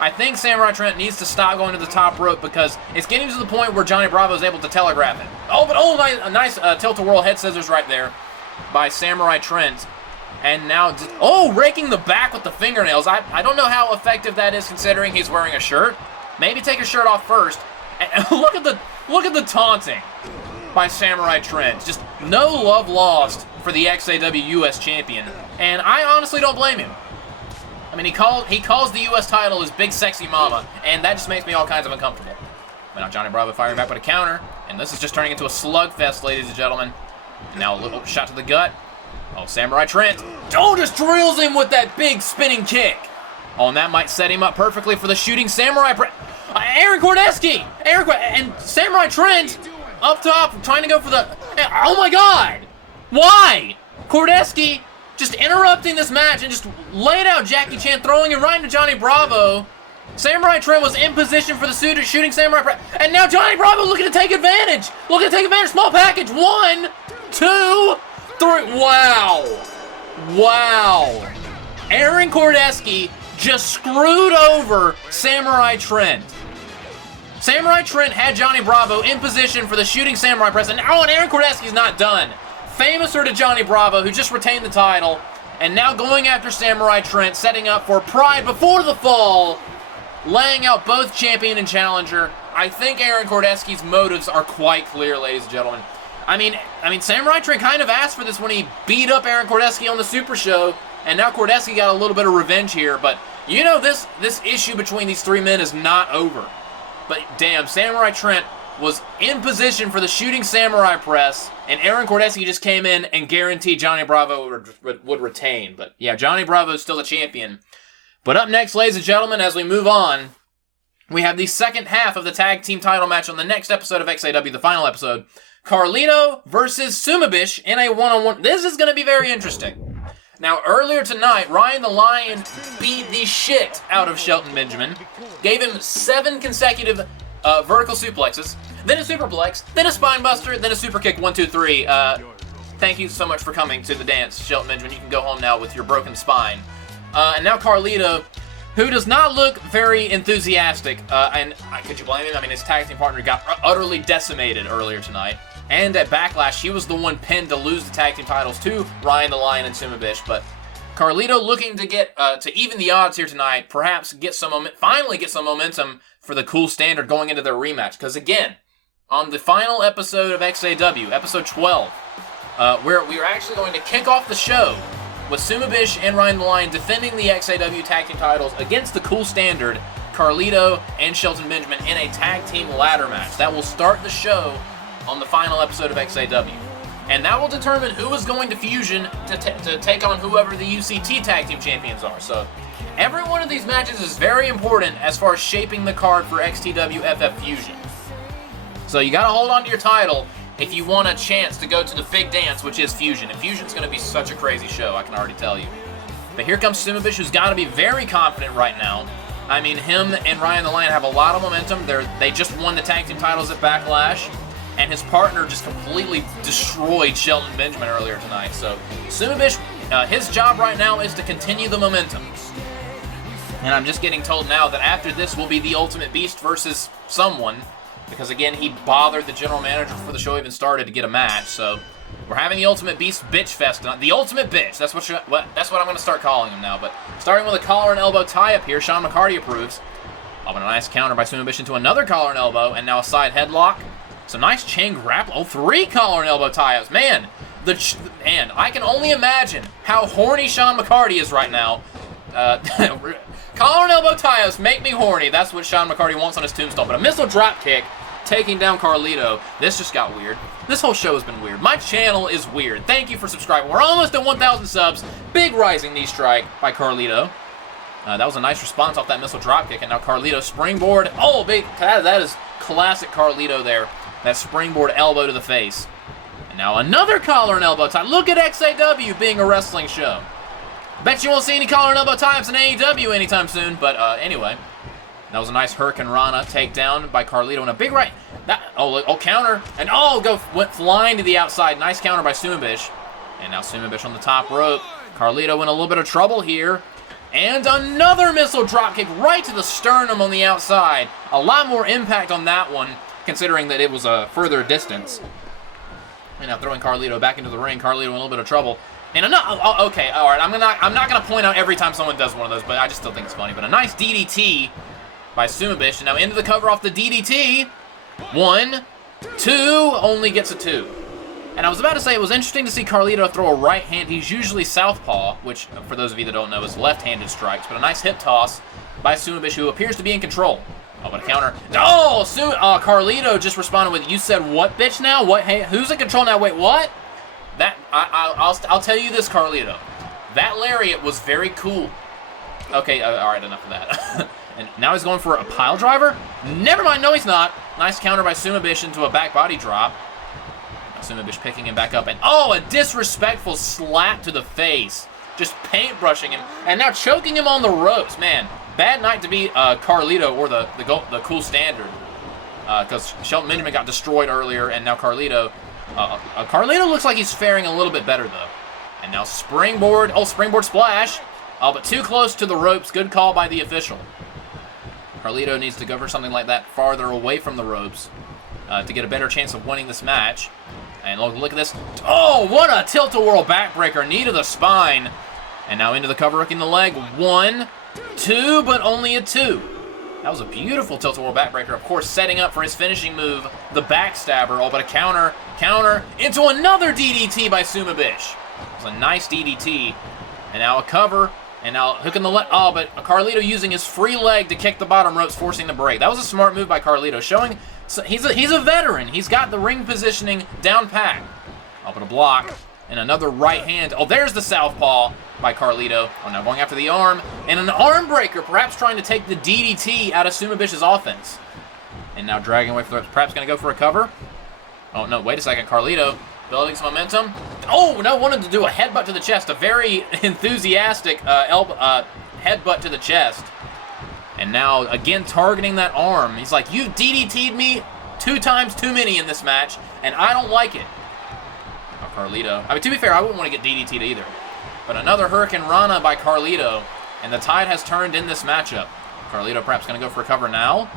I think Samurai Trent needs to stop going to the top rope because it's getting to the point where Johnny Bravo is able to telegraph it. A nice tilt-a-whirl head scissors right there by Samurai Trent. And now, raking the back with the fingernails. I don't know how effective that is considering he's wearing a shirt. Maybe take his shirt off first. And look at the taunting by Samurai Trent. Just no love lost for the XAW US champion. And I honestly don't blame him. I mean, he calls the U.S. title his big sexy mama, and that just makes me all kinds of uncomfortable. But now Johnny Bravo firing back with a counter, and this is just turning into a slugfest, ladies and gentlemen. And now a little shot to the gut. Oh, Samurai Trent. Just drills him with that big spinning kick. Oh, and that might set him up perfectly for the shooting Samurai. Aaron Kordeski! And Samurai Trent up top trying to go for the... Oh my God! Why? Kordeski just interrupting this match and just laid out Jackie Chan, throwing him right into Johnny Bravo. Samurai Trent was in position for the shooting Samurai, and now Johnny Bravo looking to take advantage. Small package. 1, 2, 3. Wow. Aaron Kordeski just screwed over Samurai Trent. Samurai Trent had Johnny Bravo in position for the shooting Samurai press, and Aaron Kordeski's not done. Famouser to Johnny Bravo, who just retained the title, and now going after Samurai Trent, setting up for Pride before the fall, laying out both champion and challenger. I think Aaron Kordeski's motives are quite clear, ladies and gentlemen. I mean, Samurai Trent kind of asked for this when he beat up Aaron Kordeski on the Super Show, and now Kordeski got a little bit of revenge here, but you know this issue between these three men is not over. But damn, Samurai Trent was in position for the shooting Samurai press, and Aaron Kordeski just came in and guaranteed Johnny Bravo would retain. But yeah, Johnny Bravo is still the champion. But up next, ladies and gentlemen, as we move on, we have the second half of the tag team title match on the next episode of XAW, the final episode. Carlito versus Sumibish in a one-on-one. This is going to be very interesting. Now, earlier tonight, Ryan the Lion beat the shit out of Shelton Benjamin, gave him 7 consecutive vertical suplexes, then a superplex, then a spinebuster, then a super kick. 1, 2, 3. Thank you so much for coming to the dance, Shelton Benjamin. You can go home now with your broken spine. And now Carlito, who does not look very enthusiastic, and could you blame him? I mean, his tag team partner got utterly decimated earlier tonight. And at Backlash, he was the one pinned to lose the tag team titles to Ryan the Lion and Sumibish. But Carlito looking to get to even the odds here tonight, perhaps finally get some momentum for the cool standard going into their rematch. Because again, on the final episode of XAW, episode 12, we are actually going to kick off the show with Sumibish and Ryan the Lion defending the XAW tag team titles against the cool standard, Carlito and Shelton Benjamin, in a tag team ladder match. That will start the show on the final episode of XAW. And that will determine who is going to Fusion to take on whoever the UCT tag team champions are. So every one of these matches is very important as far as shaping the card for XTW FF Fusion. So you got to hold on to your title if you want a chance to go to the big dance, which is Fusion. And Fusion's going to be such a crazy show, I can already tell you. But here comes Sumibish, who's got to be very confident right now. I mean, him and Ryan the Lion have a lot of momentum. They just won the tag team titles at Backlash. And his partner just completely destroyed Shelton Benjamin earlier tonight. So Sumibish, his job right now is to continue the momentum. And I'm just getting told now that after this will be the Ultimate Beast versus someone. Because again, he bothered the general manager before the show even started to get a match. So we're having the Ultimate Beast Bitch Fest tonight. The Ultimate Bitch, that's what I'm going to start calling him now. But starting with a collar and elbow tie-up here, Sean McCarty approves. Oh, but a nice counter by Sumibish into another collar and elbow. And now a side headlock. Some nice chain grapple. Oh, 3 collar and elbow tie-ups. Man, I can only imagine how horny Sean McCarty is right now. Collar and elbow tie-ups make me horny. That's what Sean McCarty wants on his tombstone. But a missile drop kick taking down Carlito. This just got weird. This whole show has been weird. My channel is weird. Thank you for subscribing. We're almost at 1,000 subs. Big rising knee strike by Carlito. That was a nice response off that missile drop kick. And now Carlito springboard. Oh, big. That is classic Carlito there. That springboard elbow to the face. And now another collar and elbow tie. Look at XAW being a wrestling show. Bet you won't see any collar and elbow tie-ups in AEW anytime soon. But anyway, that was a nice Hurricane Rana takedown by Carlito. And a big right. Counter. And went flying to the outside. Nice counter by Sumibish. And now Sumibish on the top rope. Carlito in a little bit of trouble here. And another missile dropkick right to the sternum on the outside. A lot more impact on that one, considering that it was a further distance. And now throwing Carlito back into the ring. Carlito in a little bit of trouble. And okay, all right. I'm not gonna point out every time someone does one of those, but I just still think it's funny. But a nice DDT by Sumibish, and now into the cover off the DDT. 1, 2, only gets a 2. And I was about to say it was interesting to see Carlito throw a right hand. He's usually southpaw, which for those of you that don't know is left-handed strikes. But a nice hip toss by Sumibish, who appears to be in control. Oh, but a counter. Oh, Carlito just responded with, "You said what, bitch? Now what? Hey, who's in control now? Wait, what?" I'll tell you this, Carlito. That lariat was very cool. Okay, all right, enough of that. And now he's going for a pile driver. Never mind. No, he's not. Nice counter by Sumibish into a back body drop. Now Sumibish picking him back up, and a disrespectful slap to the face, just paintbrushing him, and now choking him on the ropes. Man. Bad night to be Carlito or the cool standard, because Shelton Benjamin got destroyed earlier, and now Carlito. Carlito looks like he's faring a little bit better though. And now springboard. Oh, springboard splash. But too close to the ropes. Good call by the official. Carlito needs to go for something like that farther away from the ropes to get a better chance of winning this match. And look at this. Oh, what a tilt-a-whirl backbreaker. Knee to the spine. And now into the cover hook in the leg. 1, 2, but only a 2. That was a beautiful tilt-a-whirl backbreaker. Of course, setting up for his finishing move, the backstabber. Oh, but a counter, into another DDT by Sumibish. It was a nice DDT. And now a cover, and now hooking the leg. Oh, but Carlito using his free leg to kick the bottom ropes, forcing the break. That was a smart move by Carlito, showing he's a veteran. He's got the ring positioning down pat. Oh, but a block. And another right hand. Oh, there's the southpaw by Carlito. Oh, now going after the arm. And an arm breaker, perhaps trying to take the DDT out of Sumibish's offense. And now dragging away from the ropes. Perhaps going to go for a cover. Oh, no, wait a second. Carlito building some momentum. Oh, no, wanted to do a headbutt to the chest. A very enthusiastic headbutt to the chest. And now, again, targeting that arm. He's like, you DDT'd me 2 times too many in this match, and I don't like it. Carlito. I mean, to be fair, I wouldn't want to get DDT'd either. But another Hurricane Rana by Carlito, and the tide has turned in this matchup. Carlito perhaps going to go for a cover now.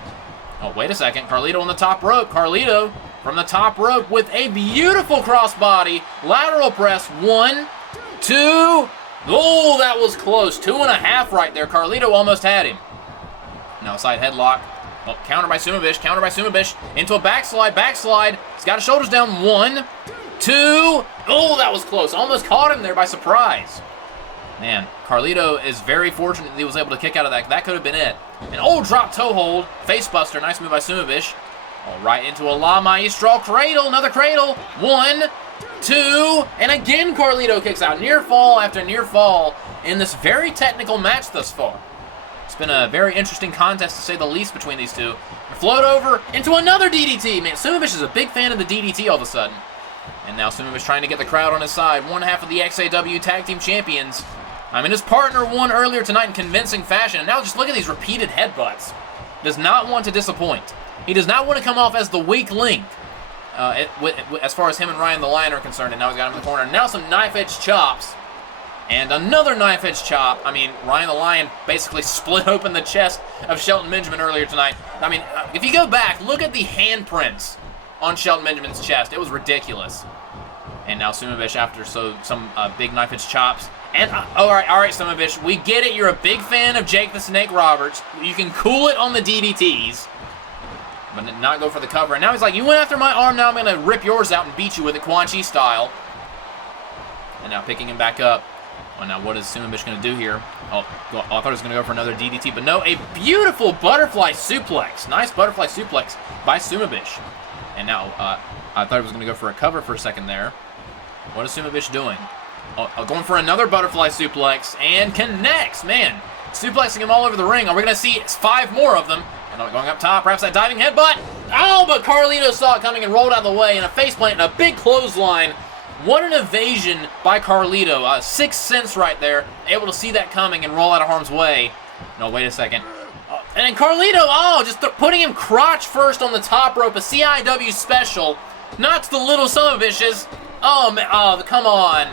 Oh, wait a second. Carlito on the top rope. Carlito from the top rope with a beautiful crossbody. Lateral press. 1, 2, Oh, that was close. 2.5 right there. Carlito almost had him. Now side headlock. Oh, counter by Sumibish. Into a backslide. He's got his shoulders down. 1, 2. Oh, that was close. Almost caught him there by surprise. Man, Carlito is very fortunate that he was able to kick out of that. That could have been it. An old drop toe hold. Face buster. Nice move by Sumibish. All right, into a La Maestro cradle. Another cradle. 1, 2. And again, Carlito kicks out. Near fall after near fall in this very technical match thus far. It's been a very interesting contest, to say the least, between these two. Float over into another DDT. Man, Sumibish is a big fan of the DDT all of a sudden. And now Sumibish trying to get the crowd on his side. One half of the XAW Tag Team Champions. I mean, his partner won earlier tonight in convincing fashion, and now just look at these repeated headbutts. Does not want to disappoint. He does not want to come off as the weak link, as far as him and Ryan the Lion are concerned, and now he's got him in the corner. Now some knife-edge chops, and another knife-edge chop. I mean, Ryan the Lion basically split open the chest of Shelton Benjamin earlier tonight. I mean, if you go back, look at the handprints on Shelton Benjamin's chest. It was ridiculous. And now Sumibish after some big knife-edge chops. And, all right, Sumibish, we get it. You're a big fan of Jake the Snake Roberts. You can cool it on the DDTs, but not go for the cover. And now he's like, you went after my arm, now I'm going to rip yours out and beat you with it, Quan Chi style. And now picking him back up. Well, now what is Sumibish going to do here? Oh, I thought he was going to go for another DDT, but no, a beautiful butterfly suplex. Nice butterfly suplex by Sumibish. And now I thought he was going to go for a cover for a second there. What is Sumibish doing? Oh, going for another butterfly suplex, and connects, man. Suplexing him all over the ring. Are we going to see 5 more of them? And going up top, perhaps that diving headbutt. Oh, but Carlito saw it coming and rolled out of the way, and a faceplant and a big clothesline. What an evasion by Carlito. 6 cents right there. Able to see that coming and roll out of harm's way. No, wait a second. And then Carlito, just putting him crotch first on the top rope. A CIW special. Not to the little Sumobishes. Oh, man. Oh, come on.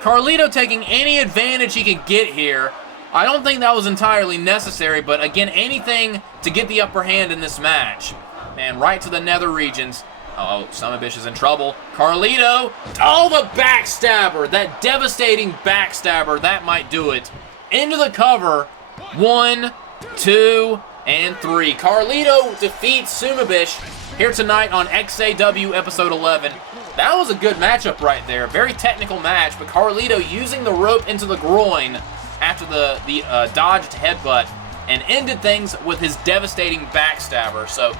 Carlito taking any advantage he could get here. I don't think that was entirely necessary, but again, anything to get the upper hand in this match. Man, right to the nether regions. Oh, Sumibish is in trouble. Carlito. Oh, the backstabber. That devastating backstabber. That might do it. Into the cover. 1, 2, and 3. Carlito defeats Sumibish here tonight on XAW Episode 11. That was a good matchup right there. Very technical match, but Carlito using the rope into the groin after the dodged headbutt and ended things with his devastating backstabber. So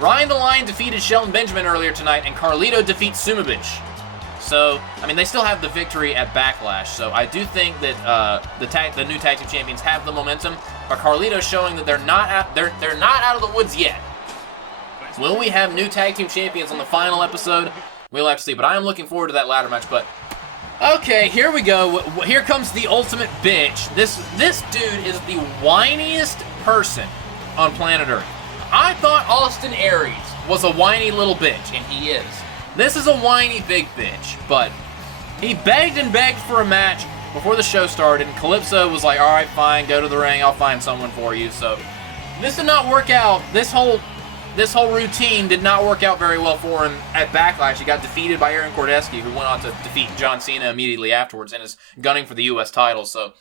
Ryan the Lion defeated Shelton Benjamin earlier tonight, and Carlito defeats Sumibish. So, I mean, they still have the victory at Backlash. So I do think that the new tag team champions have the momentum, but Carlito's showing that they're not out of the woods yet. Will we have new tag team champions on the final episode? We'll have to see, but I am looking forward to that ladder match. But okay, here we go. Here comes the ultimate bitch. This dude is the whiniest person on planet Earth. I thought Austin Aries was a whiny little bitch, and he is. This is a whiny big bitch, but he begged and begged for a match before the show started, and Calypso was like, all right, fine, go to the ring, I'll find someone for you. So this did not work out. This whole routine did not work out very well for him at Backlash. He got defeated by Aaron Kordeski, who went on to defeat John Cena immediately afterwards and is gunning for the U.S. title. So,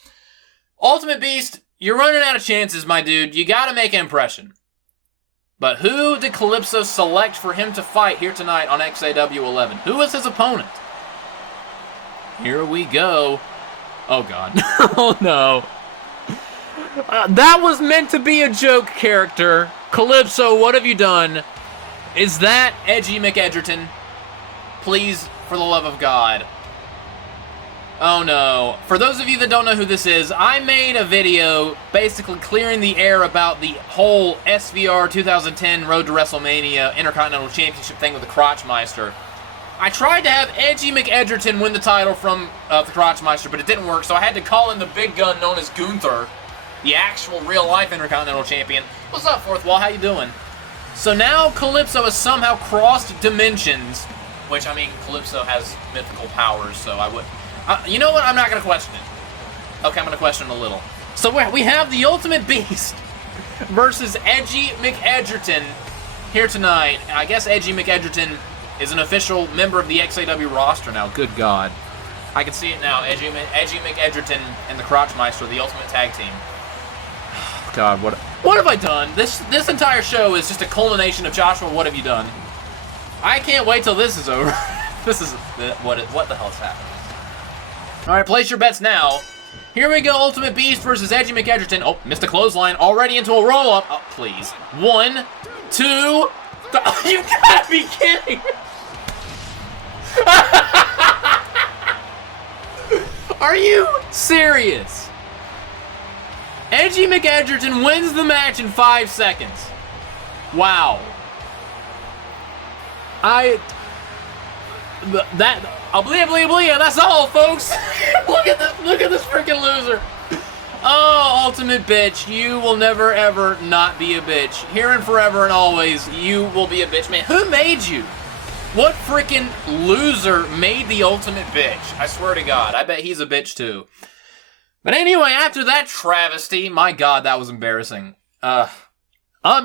Ultimate Beast, you're running out of chances, my dude. You got to make an impression. But who did Calypso select for him to fight here tonight on XAW 11? Who was his opponent? Here we go. Oh, God. Oh, no. That was meant to be a joke character. Calypso, what have you done? Is that Edgy McEdgerton? Please, for the love of God. Oh no. For those of you that don't know who this is, I made a video basically clearing the air about the whole SvR 2010 Road to WrestleMania Intercontinental Championship thing with the Crotchmeister. I tried to have Edgy McEdgerton win the title from the Crotchmeister, but it didn't work, so I had to call in the big gun known as Gunther, the actual real-life Intercontinental Champion. What's up, Fourth Wall? How you doing? So now Calypso has somehow crossed dimensions, which, I mean, Calypso has mythical powers, so I would... you know what? I'm not going to question it. Okay, I'm going to question it a little. So we have the Ultimate Beast versus Edgy McEdgerton here tonight. I guess Edgy McEdgerton is an official member of the XAW roster now. Good God. I can see it now. Edgy McEdgerton and the Crotchmeister, the Ultimate Tag Team. God, what have I done? This entire show is just a culmination of Joshua, what have you done? I can't wait till this is over. This is what the hell's happening? All right, place your bets now. Here we go, Ultimate Beast versus Edgy McEdgerton. Oh, missed a clothesline, already into a roll-up. Oh, please. 1, 2, you gotta be kidding! Are you serious? Edgy McEdgerton wins the match in 5 seconds. Wow. That's all, folks. Look at this freaking loser. Oh, ultimate bitch, you will never ever not be a bitch. Here and forever and always, you will be a bitch. Man, who made you? What freaking loser made the ultimate bitch? I swear to God, I bet he's a bitch too. But anyway, after that travesty, my God, that was embarrassing. Up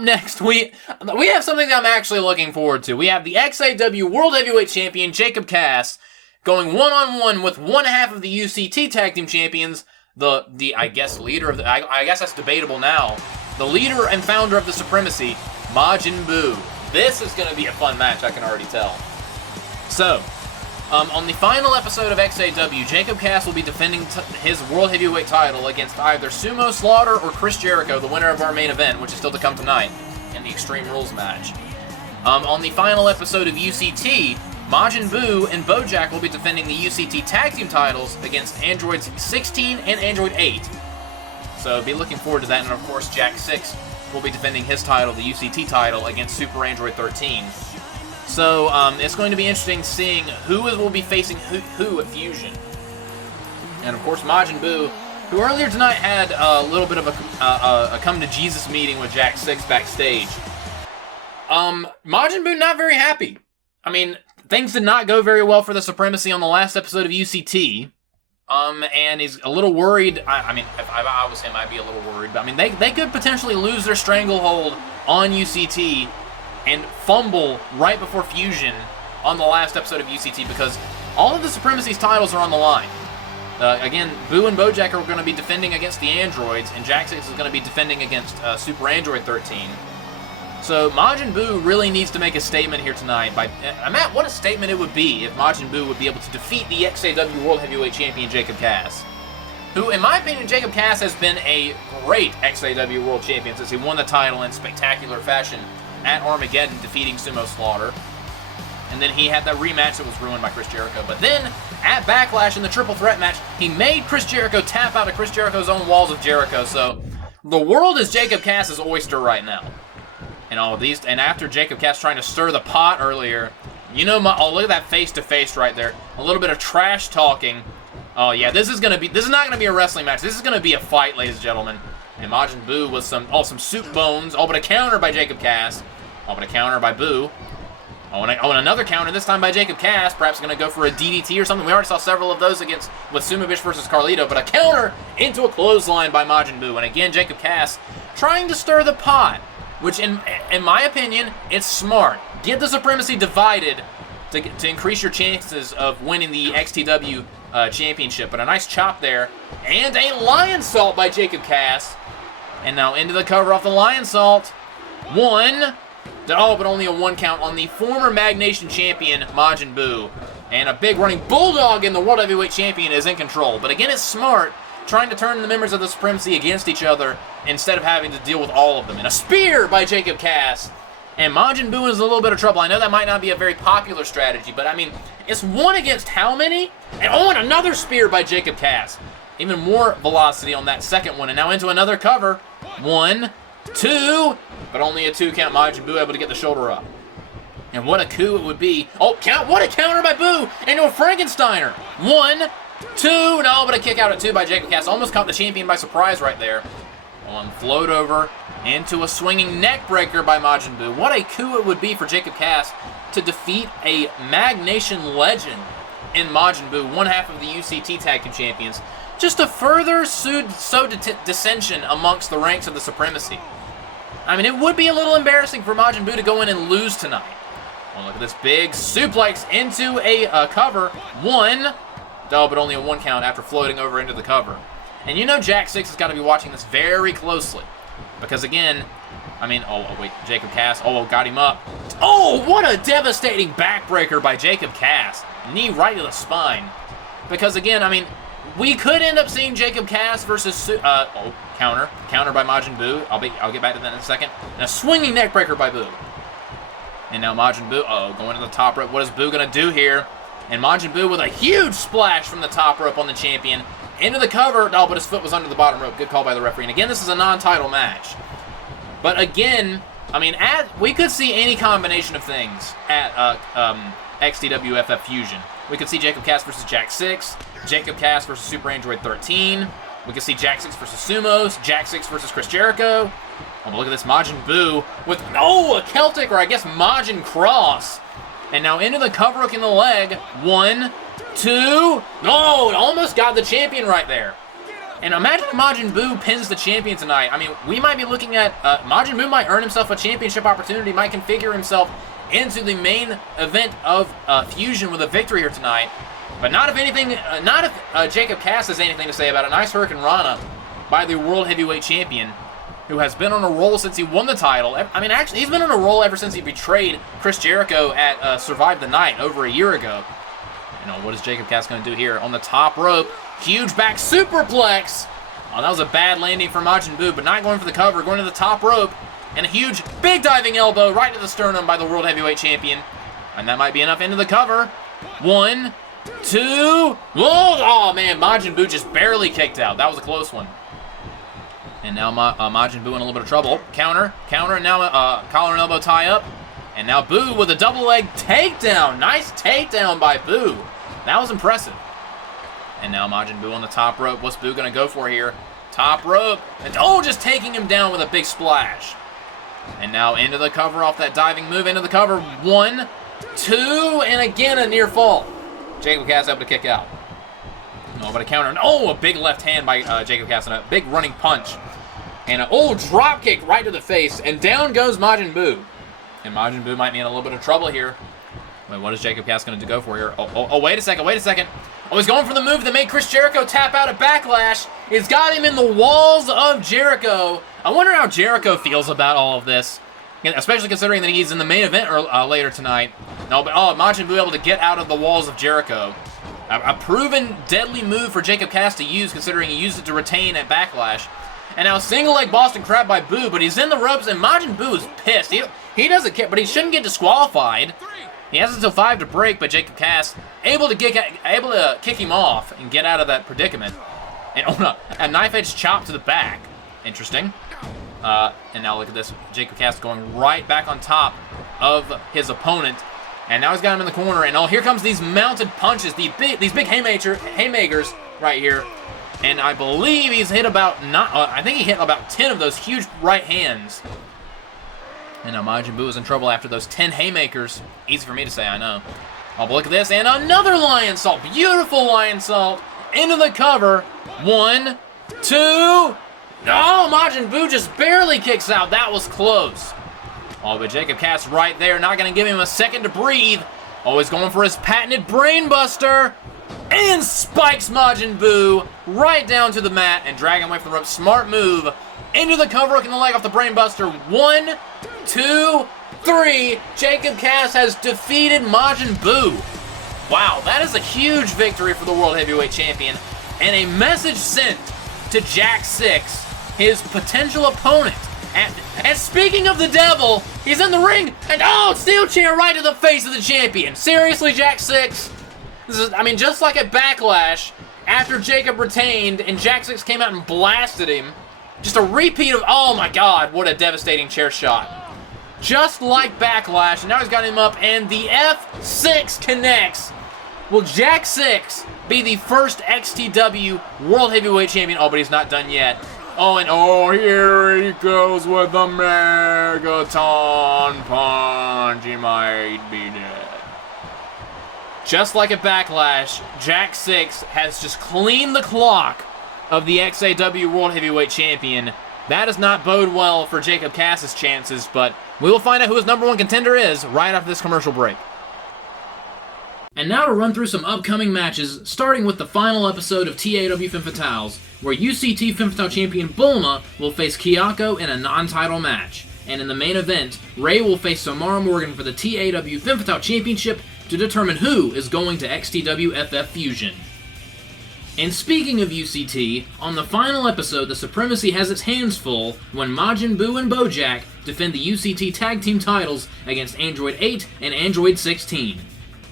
next, we have something that I'm actually looking forward to. We have the XAW World Heavyweight Champion, Jacob Cass, going one-on-one with one half of the UCT Tag Team Champions, the I guess leader of the, I guess that's debatable now, the leader and founder of the Supremacy, Majin Buu. This is going to be a fun match, I can already tell. So, on the final episode of XAW, Jacob Cass will be defending his World Heavyweight title against either Sumo Slaughter or Chris Jericho, the winner of our main event, which is still to come tonight, in the Extreme Rules match. On the final episode of UCT, Majin Buu and Bojack will be defending the UCT Tag Team titles against Androids 16 and Android 8. So be looking forward to that, and of course Jack 6 will be defending his title, the UCT title, against Super Android 13. So it's going to be interesting seeing who will be facing who at Fusion. And of course Majin Buu, who earlier tonight had a little bit of a come-to-Jesus meeting with Jack 6 backstage. Majin Buu not very happy. I mean, things did not go very well for the Supremacy on the last episode of UCT. And he's a little worried. I mean, if I was him, I'd be a little worried. But I mean, they could potentially lose their stranglehold on UCT and fumble right before Fusion on the last episode of UCT because all of the Supremacy's titles are on the line. Again, Buu and Bojack are going to be defending against the Androids, and Jack 6 is going to be defending against Super Android 13. So Majin Buu really needs to make a statement here tonight. Matt, what a statement it would be if Majin Buu would be able to defeat the XAW World Heavyweight Champion Jacob Cass, who, in my opinion, Jacob Cass has been a great XAW World Champion since he won the title in spectacular fashion at Armageddon, defeating Sumo Slaughter. And then he had that rematch that was ruined by Chris Jericho. But then, at Backlash in the Triple Threat match, he made Chris Jericho tap out of Chris Jericho's own walls of Jericho. So, the world is Jacob Cass's oyster right now. And all of these, and after Jacob Cass trying to stir the pot earlier, you know, look at that face-to-face right there. A little bit of trash talking. Oh yeah, this is not gonna be a wrestling match. This is gonna be a fight, ladies and gentlemen. And Majin Buu with some soup bones. Oh, but a counter by Jacob Cass. Oh, but a counter by Buu. Oh, and another counter, this time by Jacob Cass. Perhaps going to go for a DDT or something. We already saw several of those with Sumibish versus Carlito. But a counter into a clothesline by Majin Buu. And again, Jacob Cass trying to stir the pot. Which, in my opinion, it's smart. Get the Supremacy divided to increase your chances of winning the XTW championship. But a nice chop there. And a Lion Salt by Jacob Cass. And now into the cover off the Lion Salt. One. Oh, but only a 1 count on the former Mag Nation champion, Majin Buu. And a big running Bulldog in the World Heavyweight Champion is in control. But again, it's smart, trying to turn the members of the Supremacy against each other instead of having to deal with all of them. And a spear by Jacob Cass. And Majin Buu is in a little bit of trouble. I know that might not be a very popular strategy, but I mean, it's one against how many? And another spear by Jacob Cass. Even more velocity on that second one. And now into another cover. 1, 2, but only a 2 count. Majin Buu able to get the shoulder up. And what a coup it would be. Oh, what a counter by Buu into a Frankensteiner. 1, 2, no, but a kick out at 2 by Jacob Cass. Almost caught the champion by surprise right there. On float over into a swinging neck breaker by Majin Buu. What a coup it would be for Jacob Cass to defeat a Mag Nation legend in Majin Buu, one half of the UCT Tag Team Champions. Just to further sow dissension amongst the ranks of the Supremacy. I mean, it would be a little embarrassing for Majin Buu to go in and lose tonight. Well, look at this big suplex into a cover. 1, Oh, but only a 1 count after floating over into the cover. And you know Jack 6 has got to be watching this very closely. Because again, I mean, oh wait, Jacob Cass, got him up. Oh, what a devastating backbreaker by Jacob Cass. Knee right to the spine. Because again, I mean, we could end up seeing Jacob Cass versus, counter by Majin Buu. I'll get back to that in a second. And a swinging neck breaker by Buu. And now Majin Buu, going to the top rope. What is Buu going to do here? And Majin Buu with a huge splash from the top rope on the champion. Into the cover. Oh, but his foot was under the bottom rope. Good call by the referee. And again, this is a non-title match. But again, I mean, we could see any combination of things at XDWFF Fusion. We could see Jacob Cass versus Jack 6, Jacob Cass versus Super Android 13. We could see Jack 6 versus Sumos, Jack 6 versus Chris Jericho. Oh, but look at this Majin Buu with, a Celtic, or I guess Majin Cross. And now into the cover hook in the leg. 1, 2, almost got the champion right there. And imagine if Majin Buu pins the champion tonight. I mean, we might be looking at, Majin Buu might earn himself a championship opportunity, might configure himself into the main event of Fusion with a victory here tonight. But not if Jacob Cass has anything to say about it. Nice Hurricane Rana by the World Heavyweight Champion, who has been on a roll since he won the title. I mean, actually, he's been on a roll ever since he betrayed Chris Jericho at Survive the Night over a year ago. What is Jacob Cass going to do here? On the top rope, huge back superplex. Oh, that was a bad landing for Majin Buu, but not going for the cover, going to the top rope. And a huge, big diving elbow right to the sternum by the World Heavyweight Champion. And that might be enough into the cover. 1, 2, oh man, Majin Buu just barely kicked out. That was a close one. And now Majin Buu in a little bit of trouble. Counter, and now collar and elbow tie up. And now Buu with a double leg takedown. Nice takedown by Buu. That was impressive. And now Majin Buu on the top rope. What's Buu going to go for here? Top rope. And just taking him down with a big splash. And now into the cover off that diving move. Into the cover. 1, 2, and again a near fall. Jacob Cass able to kick out. But a counter. A big left hand by Jacob Cass and a big running punch. And a drop kick right to the face. And down goes Majin Buu. And Majin Buu might be in a little bit of trouble here. Wait, what is Jacob Cass going to go for here? Wait a second. He's going for the move that made Chris Jericho tap out at Backlash. It's got him in the walls of Jericho. I wonder how Jericho feels about all of this, especially considering that he's in the main event later tonight. Majin Buu able to get out of the walls of Jericho. A proven deadly move for Jacob Cass to use, considering he used it to retain at Backlash. And now single leg Boston Crab by Buu, but he's in the ropes, and Majin Buu is pissed. He doesn't care, but he shouldn't get disqualified. He has until 5 to break, but Jacob Cass able to kick him off and get out of that predicament. And a knife edge chop to the back. Interesting. And now look at this. Jacob Cass going right back on top of his opponent. And now he's got him in the corner. And here comes these mounted punches, these big haymakers right here. And I believe he's hit I think he hit about 10 of those huge right hands. And now Majin Buu is in trouble after those 10 haymakers. Easy for me to say, I know. But look at this, and another lion salt. Beautiful lion salt into the cover. 1, 2. Majin Buu just barely kicks out. That was close. But Jacob Cass right there, not going to give him a second to breathe. He's going for his patented brainbuster. And spikes Majin Buu right down to the mat and drag him away from the rope. Smart move. Into the cover hook in the leg off the brainbuster. 1, 2, 3. Jacob Cass has defeated Majin Buu. Wow, that is a huge victory for the World Heavyweight Champion. And a message sent to Jack 6, his potential opponent. And speaking of the devil, he's in the ring. And steel chair right to the face of the champion. Seriously, Jack 6? This is, just like at Backlash, after Jacob retained and Jack 6 came out and blasted him. Just a repeat of, oh my god, what a devastating chair shot. Just like Backlash, and now he's got him up, and the F6 connects. Will Jack 6 be the first XTW World Heavyweight Champion? But he's not done yet. Here he goes with the Megaton Punch. He might be dead. Just like at Backlash, Jack 6 has just cleaned the clock of the XAW World Heavyweight Champion. That does not bode well for Jacob Cass's chances, but we will find out who his #1 contender is right after this commercial break. And now to run through some upcoming matches, starting with the final episode of TAW Femme Fatales, where UCT Femme Fatale champion Bulma will face Kayako in a non-title match. And in the main event, Ray will face Samara Morgan for the TAW Femme Fatale Championship to determine who is going to XTW FF Fusion. And speaking of UCT, on the final episode, the Supremacy has its hands full when Majin Buu and Bojack defend the UCT Tag Team titles against Android 8 and Android 16.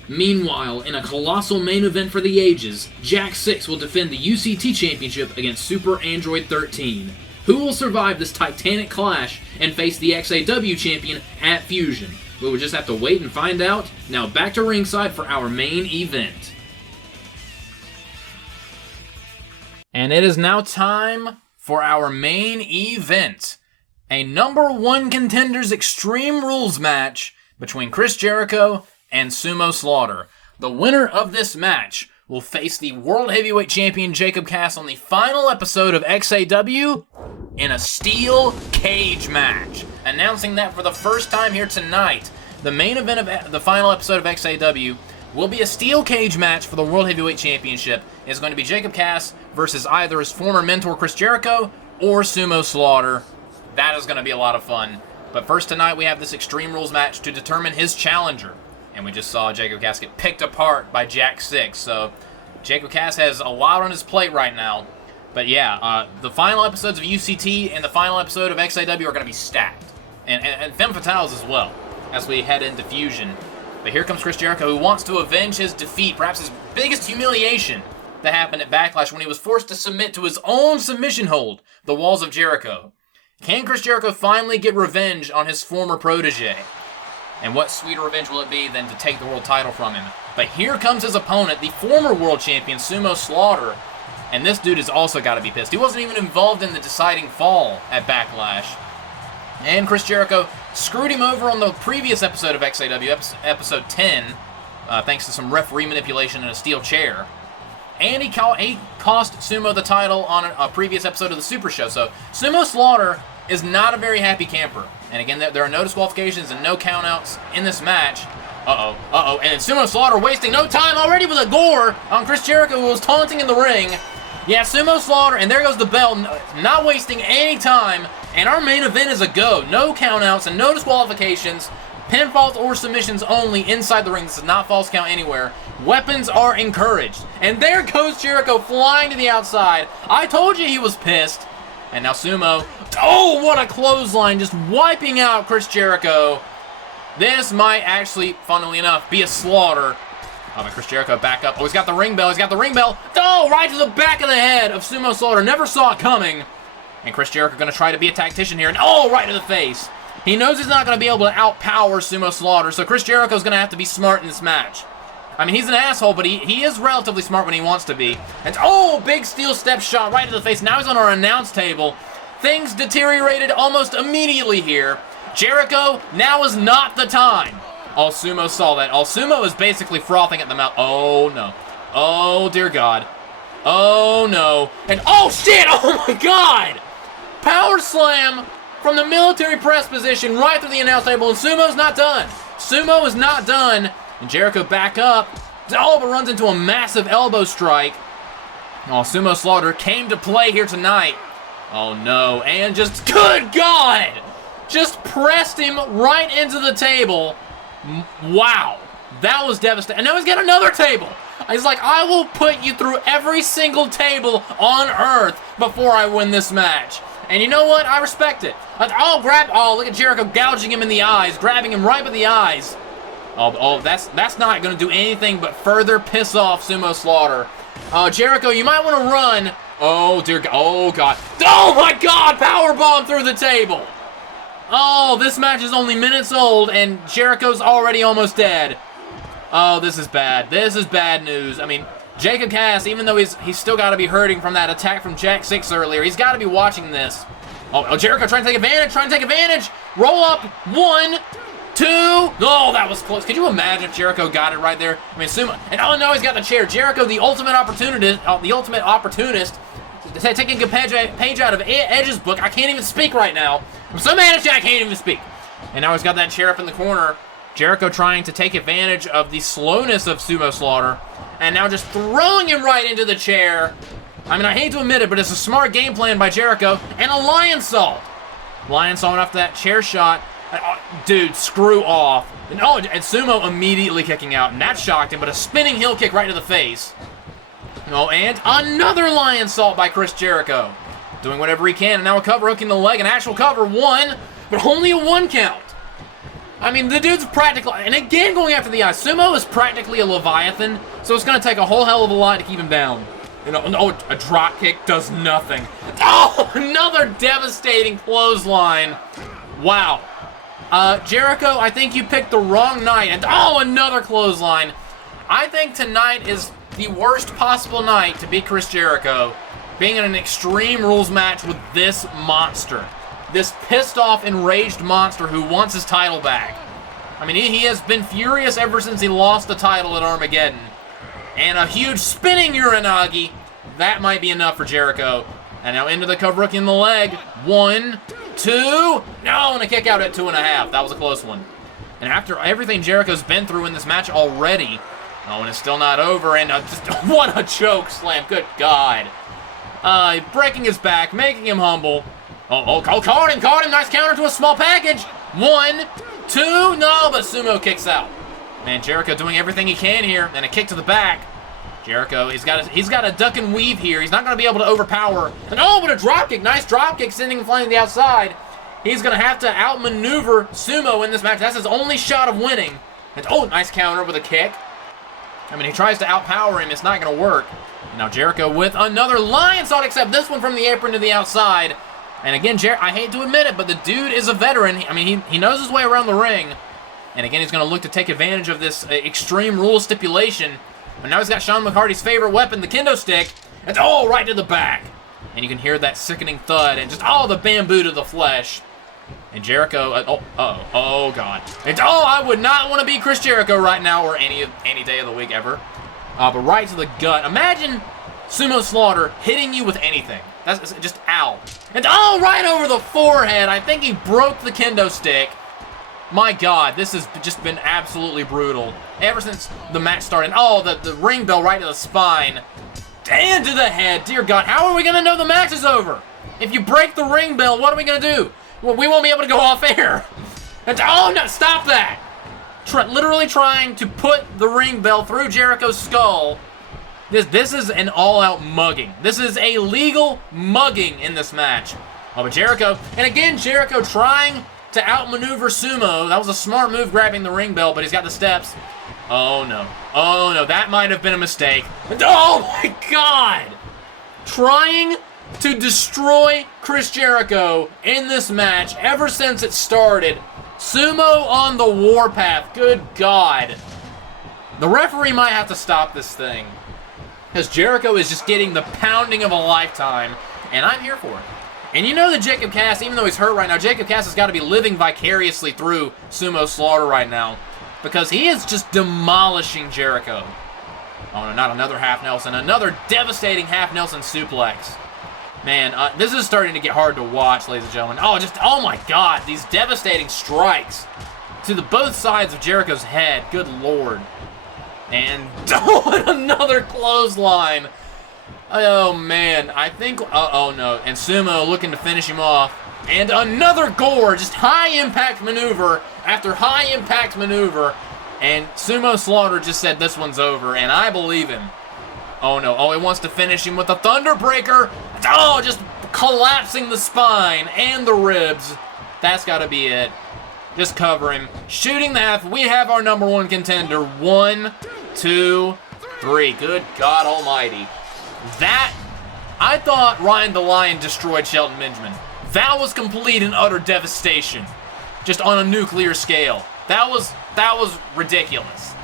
Meanwhile, in a colossal main event for the ages, Jack 6 will defend the UCT Championship against Super Android 13. Who will survive this titanic clash and face the XAW champion at Fusion? We will just have to wait and find out. Now back to ringside for our main event. And it is now time for our main event. A number 1 contenders Extreme Rules match between Chris Jericho and Sumo Slaughter. The winner of this match will face the World Heavyweight Champion Jacob Cass on the final episode of XAW in a steel cage match. Announcing that for the first time here tonight, the main event of the final episode of XAW will be a steel cage match for the World Heavyweight Championship. It's going to be Jacob Cass versus either his former mentor Chris Jericho or Sumo Slaughter. That is going to be a lot of fun. But first tonight we have this Extreme Rules match to determine his challenger. And we just saw Jacob Cass get picked apart by Jack 6. So Jacob Cass has a lot on his plate right now. But yeah, the final episodes of UCT and the final episode of XAW are going to be stacked. And Femme Fatales as well, as we head into Fusion. But here comes Chris Jericho, who wants to avenge his defeat, perhaps his biggest humiliation that happened at Backlash when he was forced to submit to his own submission hold, the Walls of Jericho. Can Chris Jericho finally get revenge on his former protege? And what sweeter revenge will it be than to take the world title from him? But here comes his opponent, the former world champion, Sumo Slaughter. And this dude has also got to be pissed. He wasn't even involved in the deciding fall at Backlash. And Chris Jericho screwed him over on the previous episode of XAW, episode 10, thanks to some referee manipulation and a steel chair. And he cost Sumo the title on a previous episode of the Super Show. So Sumo Slaughter is not a very happy camper. And again, there are no disqualifications and no countouts in this match. And Sumo Slaughter wasting no time already with a gore on Chris Jericho, who was taunting in the ring. Yeah, Sumo Slaughter, and there goes the bell, not wasting any time. And our main event is a go. No countouts and no disqualifications. Pinfalls or submissions only inside the ring. This is not false count anywhere. Weapons are encouraged. And there goes Jericho flying to the outside. I told you he was pissed. And now Sumo. Oh, what a clothesline. Just wiping out Chris Jericho. This might actually, funnily enough, be a slaughter. Oh, but Chris Jericho back up. Oh, he's got the ring bell. He's got the ring bell. Oh, right to the back of the head of Sumo Slaughter. Never saw it coming. And Chris Jericho going to try to be a tactician here. And oh, right to the face. He knows he's not going to be able to outpower Sumo Slaughter. So Chris Jericho's going to have to be smart in this match. I mean, he's an asshole, but he is relatively smart when he wants to be. And oh, big steel step shot right to the face. Now he's on our announce table. Things deteriorated almost immediately here. Jericho, now is not the time. All Sumo saw that. All Sumo is basically frothing at the mouth. Oh, no. Oh, dear God. Oh, no. And oh, shit! Oh, my God! Power slam from the military press position right through the announce table, and Sumo's not done. Sumo is not done. And Jericho back up. Oh, but runs into a massive elbow strike. Oh, Sumo Slaughter came to play here tonight. Oh, no. And just, good God! Just pressed him right into the table. Wow. That was devastating. And now he's got another table. He's like, I will put you through every single table on Earth before I win this match. And you know what? I respect it. Oh, look at Jericho gouging him in the eyes, grabbing him right by the eyes. Oh, that's not going to do anything but further piss off Sumo Slaughter. Jericho, you might want to run. Oh, dear God. Oh, God. Oh, my God. Powerbomb through the table. Oh, this match is only minutes old, and Jericho's already almost dead. Oh, this is bad. This is bad news. I mean, Jacob Cass, even though he's still got to be hurting from that attack from Jack 6 earlier, he's got to be watching this. Oh, Jericho trying to take advantage. Roll up. 1, 2. Oh, that was close. Could you imagine if Jericho got it right there? I mean, Sumo. And oh, no, he's got the chair. Jericho, the ultimate opportunist, taking a page out of Edge's book. I can't even speak right now. I'm so mad at you, I can't even speak. And now he's got that chair up in the corner. Jericho trying to take advantage of the slowness of Sumo Slaughter, and now just throwing him right into the chair. I mean, I hate to admit it, but it's a smart game plan by Jericho, and a Lion Salt. Lion Salt after that chair shot. Dude, screw off. And Sumo immediately kicking out, and that shocked him, but a spinning heel kick right to the face. And another Lion Salt by Chris Jericho. Doing whatever he can, and now a cover hooking the leg, an actual cover, one, but only a 1 count. I mean, the dude's practically, and again going after the eye. Sumo is practically a Leviathan, so it's going to take a whole hell of a lot to keep him down. A drop kick does nothing. Oh, another devastating clothesline. Wow. Jericho, I think you picked the wrong night. And another clothesline. I think tonight is the worst possible night to beat Chris Jericho, being in an Extreme Rules match with this monster. This pissed off, enraged monster who wants his title back. I mean, he has been furious ever since he lost the title at Armageddon. And a huge spinning Uranagi. That might be enough for Jericho. And now into the cover hook in the leg. 1, 2. No, and a kick out at 2.5. That was a close one. And after everything Jericho's been through in this match already. And it's still not over. And just what a choke slam. Good God. Breaking his back, making him humble. Caught him. Nice counter to a small package. 1, 2. No, but Sumo kicks out. Man, Jericho doing everything he can here, and a kick to the back. Jericho, he's got a duck and weave here. He's not going to be able to overpower. And but a drop kick. Nice drop kick, sending him flying to the outside. He's going to have to outmaneuver Sumo in this match. That's his only shot of winning. And nice counter with a kick. I mean, he tries to outpower him. It's not going to work. And now Jericho with another Lion Salt, except this one from the apron to the outside. And again, I hate to admit it, but the dude is a veteran. I mean, he knows his way around the ring. And again, he's going to look to take advantage of this Extreme Rules stipulation. But now he's got Sean McCarty's favorite weapon, the kendo stick. And right to the back. And you can hear that sickening thud and just the bamboo to the flesh. And Jericho, oh God. And I would not want to be Chris Jericho right now or any day of the week ever. But right to the gut. Imagine Sumo Slaughter hitting you with anything. That's just ow. And right over the forehead. I think he broke the kendo stick. My God, this has just been absolutely brutal. Ever since the match started. The ring bell right to the spine. And to the head. Dear God, how are we going to know the match is over? If you break the ring bell, what are we going to do? Well, we won't be able to go off air. And no, stop that. Trent literally trying to put the ring bell through Jericho's skull. This is an all-out mugging. This is a legal mugging in this match. But Jericho, and again, Jericho trying to outmaneuver Sumo. That was a smart move grabbing the ring bell, but he's got the steps. Oh no, that might have been a mistake. And oh my God! Trying to destroy Chris Jericho in this match ever since it started. Sumo on the warpath. Good God. The referee might have to stop this thing, because Jericho is just getting the pounding of a lifetime, and I'm here for it. And you know that Jacob Cass, even though he's hurt right now, Jacob Cass has got to be living vicariously through Sumo Slaughter right now, because he is just demolishing Jericho. Oh no, not another half Nelson. Another devastating half Nelson suplex. Man, this is starting to get hard to watch, ladies and gentlemen. Oh my God, these devastating strikes to both sides of Jericho's head. Good Lord. And another clothesline. Oh man, I think, oh no. And Sumo looking to finish him off. And another gore, just high impact maneuver after high impact maneuver. And Sumo Slaughter just said this one's over, and I believe him. Oh no, he wants to finish him with a Thunderbreaker. Just collapsing the spine and the ribs. That's gotta be it. Just cover him. Shooting the half. We have our number one contender. 1, 2, 3. Good God almighty. That, I thought Ryan the Lion destroyed Shelton Benjamin. That was complete and utter devastation. Just on a nuclear scale. That was ridiculous.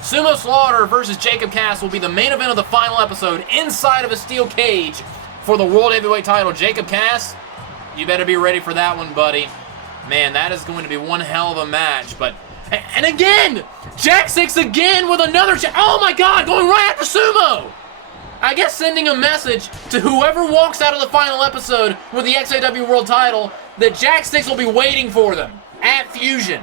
Sumo Slaughter versus Jacob Cass will be the main event of the final episode inside of a steel cage for the World Heavyweight title. Jacob Cass, you better be ready for that one, buddy. Man, that is going to be one hell of a match. And again, Jack 6 again with another. Oh my God, going right after Sumo. I guess sending a message to whoever walks out of the final episode with the XAW World title that Jack 6 will be waiting for them at Fusion.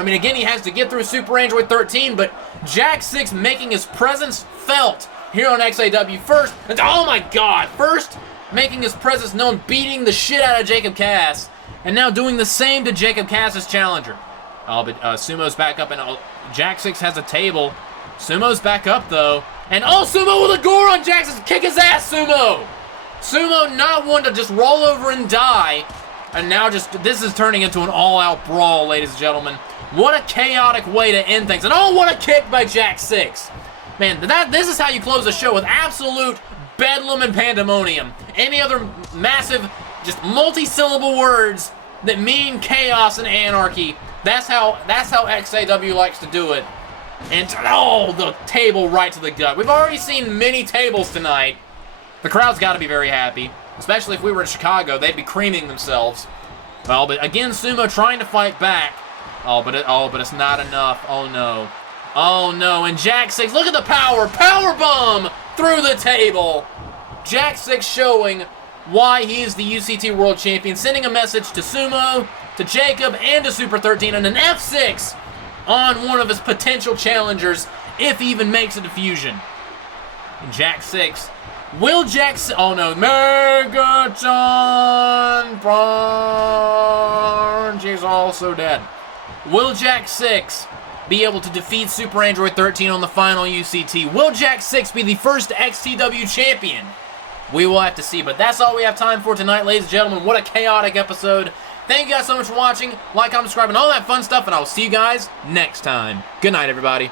I mean, again, he has to get through Super Android 13, but Jack 6 making his presence felt here on XAW first. And, oh my god, first making his presence known, beating the shit out of Jacob Cass, and now doing the same to Jacob Cass's challenger. Oh, but Sumo's back up, and Jack 6 has a table. Sumo's back up, though. And, oh, Sumo with a gore on Jack 6. Kick his ass, Sumo! Sumo not one to just roll over and die. And now this is turning into an all-out brawl, ladies and gentlemen. What a chaotic way to end things. And, oh, what a kick by Jack 6. Man, this is how you close a show, with absolute bedlam and pandemonium. Any other massive, just multi-syllable words that mean chaos and anarchy, that's how XAW likes to do it. And, oh, the table right to the gut. We've already seen many tables tonight. The crowd's got to be very happy, especially if we were in Chicago. They'd be creaming themselves. Well, but again, Sumo trying to fight back. Oh, but it's not enough. Oh, no. Oh, no. And Jack 6, look at the power. Power bomb through the table. Jack 6 showing why he is the UCT World Champion, sending a message to Sumo, to Jacob, and to Super 13, and an F6 on one of his potential challengers, if he even makes a diffusion. And Jack 6. Will Jack 6... Oh, no. Megaton Punch. He's also dead. Will Jack 6 be able to defeat Super Android 13 on the final UCT? Will Jack 6 be the first XTW champion? We will have to see, but that's all we have time for tonight, ladies and gentlemen. What a chaotic episode. Thank you guys so much for watching. Like, comment, subscribe, and all that fun stuff, and I will see you guys next time. Good night, everybody.